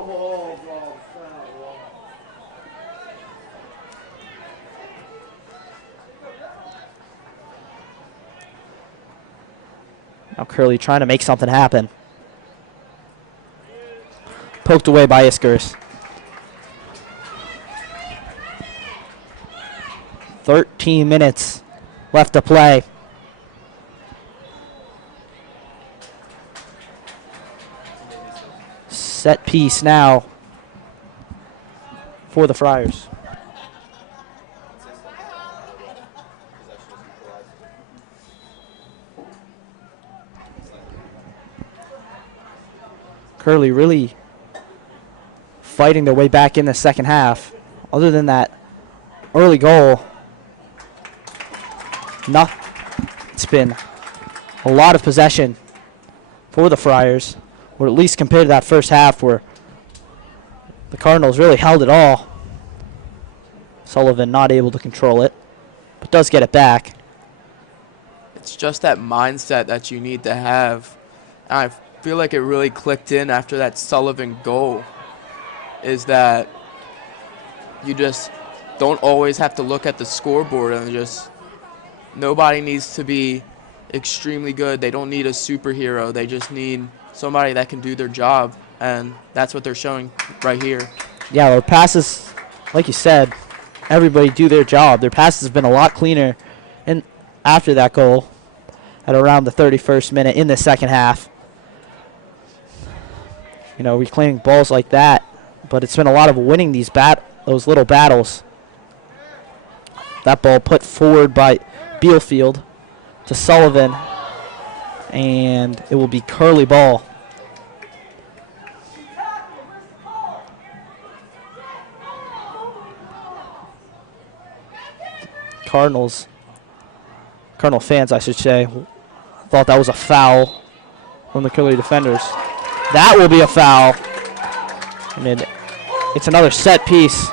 Now Curley trying to make something happen. Poked away by Iskers. 13 minutes left to play. Set piece now for the Friars. Curley really fighting their way back in the second half. Other than that early goal, it's been a lot of possession for the Friars, or at least compared to that first half where the Cardinals really held it all. Sullivan not able to control it, but does get it back. It's just that mindset that you need to have. And I feel like it really clicked in after that Sullivan goal, is that you just don't always have to look at the scoreboard and just nobody needs to be extremely good. They don't need a superhero. They just need somebody that can do their job, and that's what they're showing right here. Yeah, their passes, like you said, everybody do their job. Their passes have been a lot cleaner and after that goal at around the 31st minute in the second half. You know, reclaiming balls like that, but it's been a lot of winning those little battles. That ball put forward by Bealfield to Sullivan, and it will be Curley ball. Cardinal fans, I should say, thought that was a foul from the Curley defenders. That will be a foul. And it's another set piece.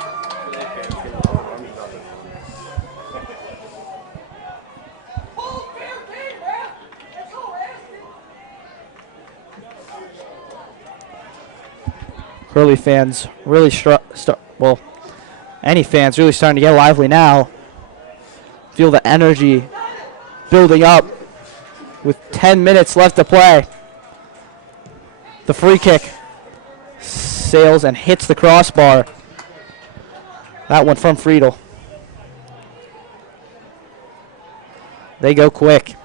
Curley fans really any fans really starting to get lively now. Feel the energy building up with 10 minutes left to play. The free kick sails and hits the crossbar. That one from Friedel. They go quick.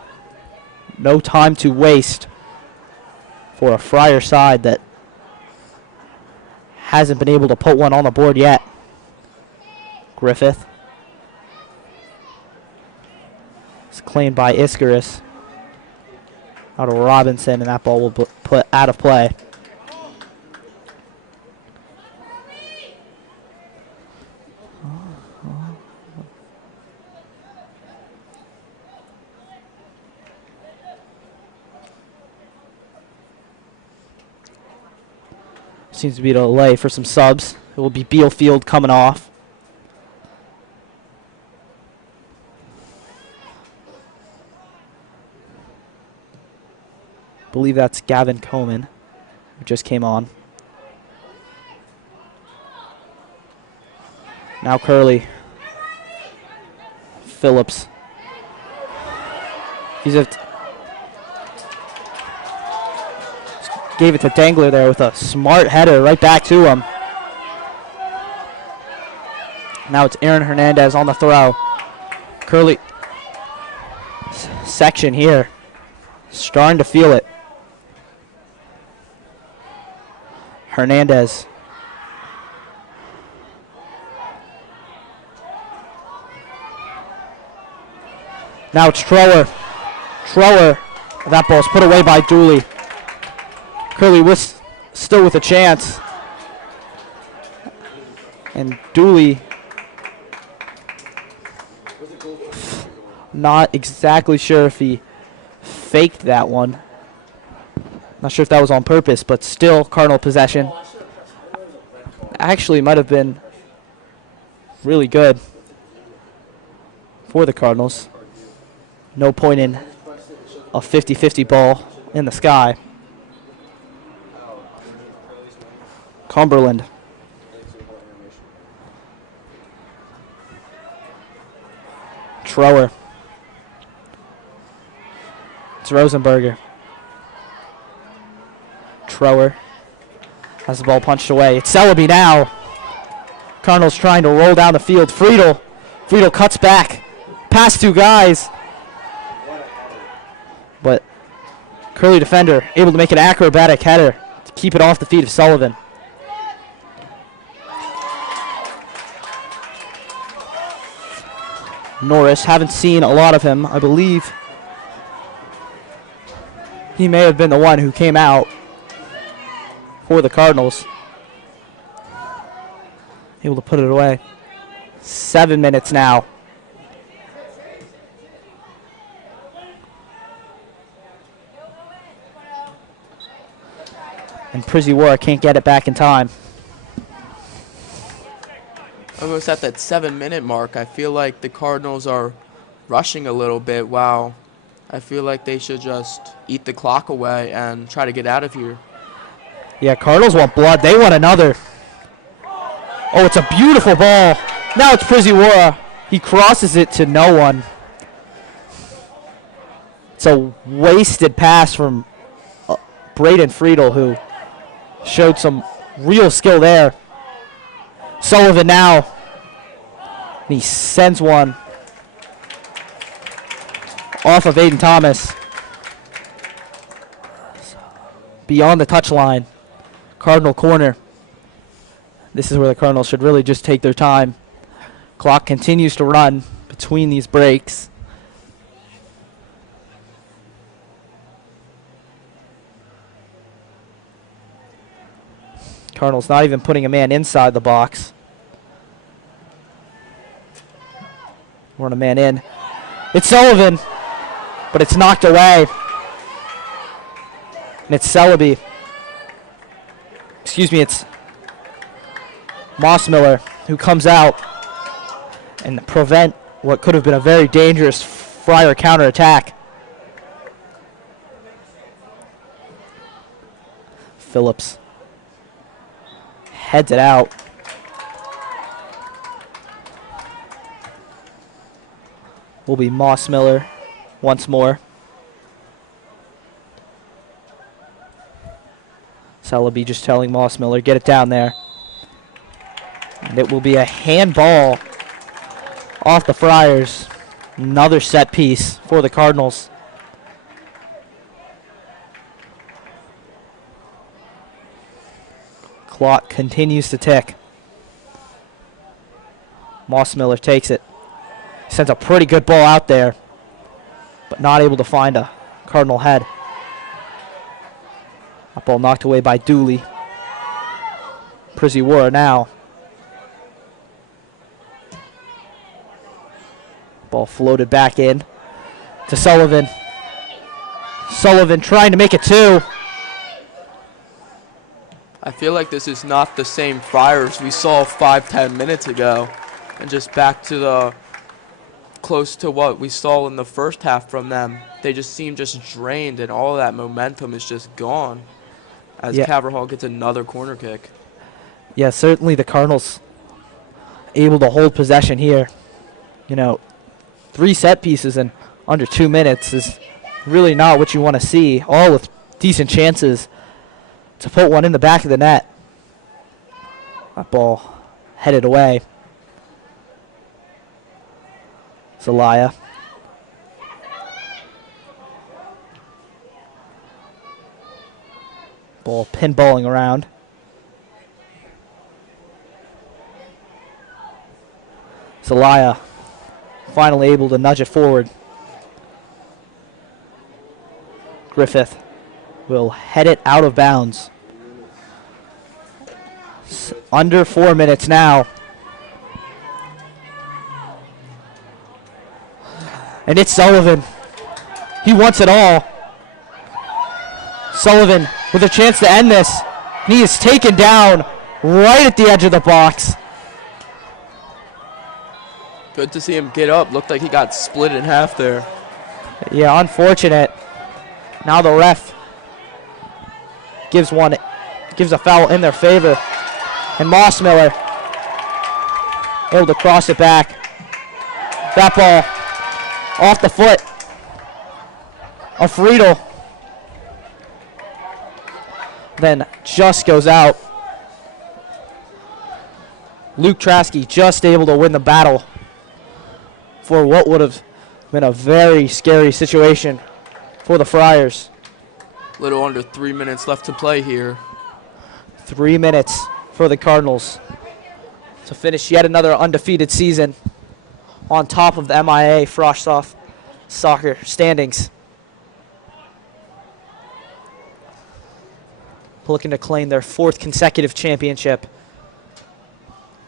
No time to waste for a Friar side that hasn't been able to put one on the board yet. Griffith. It's claimed by Iskaris. Out of Robinson, and that ball will put out of play. Seems to be a delay for some subs. It will be Bealfield coming off. I believe that's Gavin Coman, who just came on. Now Curley. Phillips. Gave it to Dangler there with a smart header right back to him. Now it's Aaron Hernandez on the throw. Curley section here. Starting to feel it. Hernandez. Now it's Trower. That ball's put away by Dooley. Curley was still with a chance. And Dooley Not exactly sure if he faked that one. Not sure if that was on purpose, but still Cardinal possession. Actually might have been really good for the Cardinals. No point in a 50-50 ball in the sky. Cumberland. Trower. It's Rosenberger. Trower has the ball punched away. It's Celebi now. Cardinals trying to roll down the field. Friedel. Friedel cuts back. Past two guys. But Curley defender able to make an acrobatic header to keep it off the feet of Sullivan. Norris, haven't seen a lot of him. I believe he may have been the one who came out for the Cardinals. Able to put it away. 7 minutes now. And Priziwara can't get it back in time. Almost at that 7-minute mark, I feel like the Cardinals are rushing a little bit. Wow. I feel like they should just eat the clock away and try to get out of here. Yeah, Cardinals want blood. They want another. Oh, it's a beautiful ball. Now it's Priziwara. He crosses it to no one. It's a wasted pass from Braden Friedel, who showed some real skill there. Sullivan now. And he sends one off of Aiden Thomas. Beyond the touchline. Cardinal corner. This is where the Cardinals should really just take their time. Clock continues to run between these breaks. Cardinals not even putting a man inside the box. Run a man in. It's Sullivan, but it's knocked away. And it's Celebi. Excuse me, it's Mossmiller who comes out and prevent what could have been a very dangerous Friar counterattack. Phillips heads it out. Will be Mossmiller once more. Celebi just telling Mossmiller, get it down there. And it will be a handball off the Friars. Another set piece for the Cardinals. Clock continues to tick. Mossmiller takes it. Sends a pretty good ball out there, but not able to find a Cardinal head. That ball knocked away by Dooley. Priziwara now. Ball floated back in to Sullivan. Sullivan trying to make it two. I feel like this is not the same Friars we saw 5-10 minutes ago. And just back to the close to what we saw in the first half from them. They just seem just drained, and all that momentum is just gone as Caverhall gets another corner kick. Yeah, certainly the Cardinals able to hold possession here. You know, 3 set pieces in under 2 minutes is really not what you want to see, all with decent chances to put one in the back of the net. That ball headed away. Zelaya. Ball pinballing around. Zelaya finally able to nudge it forward. Griffith will head it out of bounds. Under 4 minutes now. And it's Sullivan. He wants it all. Sullivan with a chance to end this. He is taken down right at the edge of the box. Good to see him get up. Looked like he got split in half there. Yeah, unfortunate. Now the ref gives a foul in their favor. And Mossmiller able to cross it back. That ball off the foot of Friedel. Then just goes out. Luke Traskey just able to win the battle for what would have been a very scary situation for the Friars. Little under 3 minutes left to play here. 3 minutes for the Cardinals to finish yet another undefeated season on top of the MIAA Frosh soccer standings. Looking to claim their 4th consecutive championship.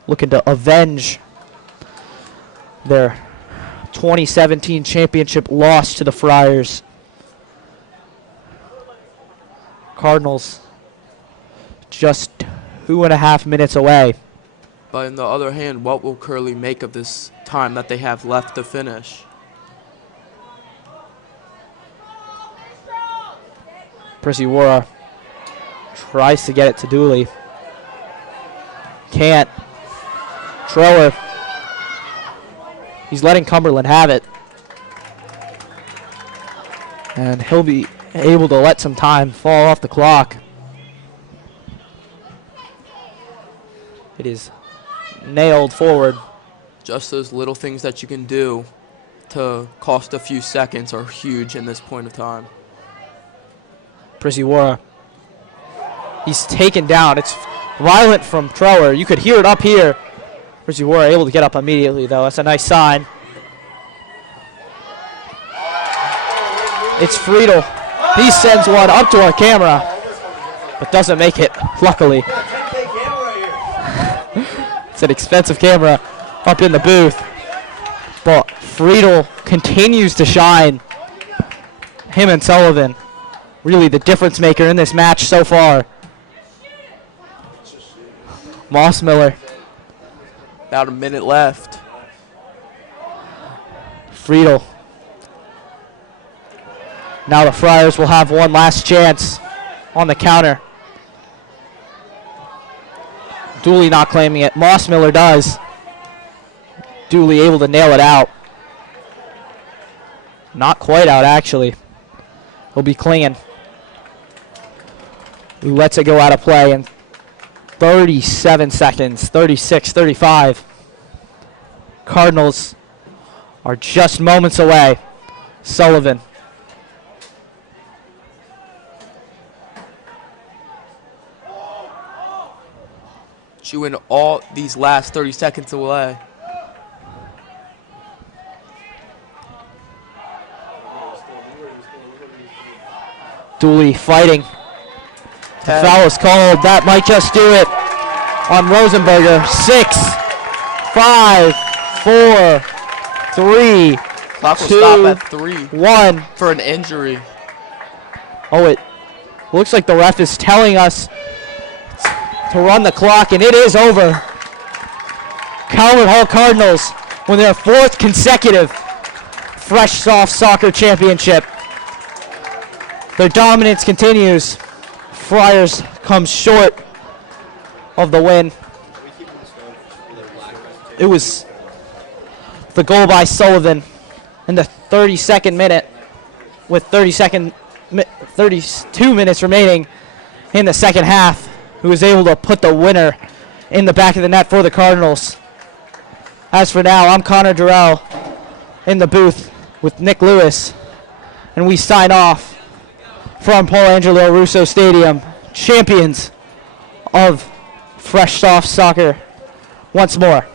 Looking to avenge their 2017 championship loss to the Friars. Cardinals just 2.5 minutes away. But on the other hand, what will Curley make of this time that they have left to finish? Prisiwara tries to get it to Dooley. Can't. Trower. He's letting Cumberland have it. And he'll be able to let some time fall off the clock. It is nailed forward. Just those little things that you can do to cost a few seconds are huge in this point of time. Prisiwara. He's taken down. It's violent from Trower. You could hear it up here. Prisiwara able to get up immediately, though. That's a nice sign. It's Friedel. He sends one up to our camera, but doesn't make it, luckily. It's an expensive camera up in the booth. But Friedel continues to shine. Him and Sullivan, really the difference maker in this match so far. Mossmiller. About a minute left. Friedel. Now the Friars will have one last chance on the counter. Dooley not claiming it. Mossmiller does. Dooley able to nail it out. Not quite out, actually. He'll be clinging. He lets it go out of play in 37 seconds. 36, 35. Cardinals are just moments away. Sullivan. Chewing all these last 30 seconds away. Dooley fighting. The foul is called. That might just do it on Rosenberger. 6, 5, 4, 3, Clock will 2, stop at 3 1. for an injury. Oh, it looks like the ref is telling us to run the clock, and it is over. Calvert Hall Cardinals win their 4th consecutive Fresh Soft Soccer Championship. Their dominance continues. Friars comes short of the win. It was the goal by Sullivan in the 32nd minute with 32 minutes remaining in the second half, who was able to put the winner in the back of the net for the Cardinals. As for now, I'm Connor Durrell in the booth with Nick Lewis, and we sign off from Paul Angelo Russo Stadium, champions of Fresh Soft Soccer once more.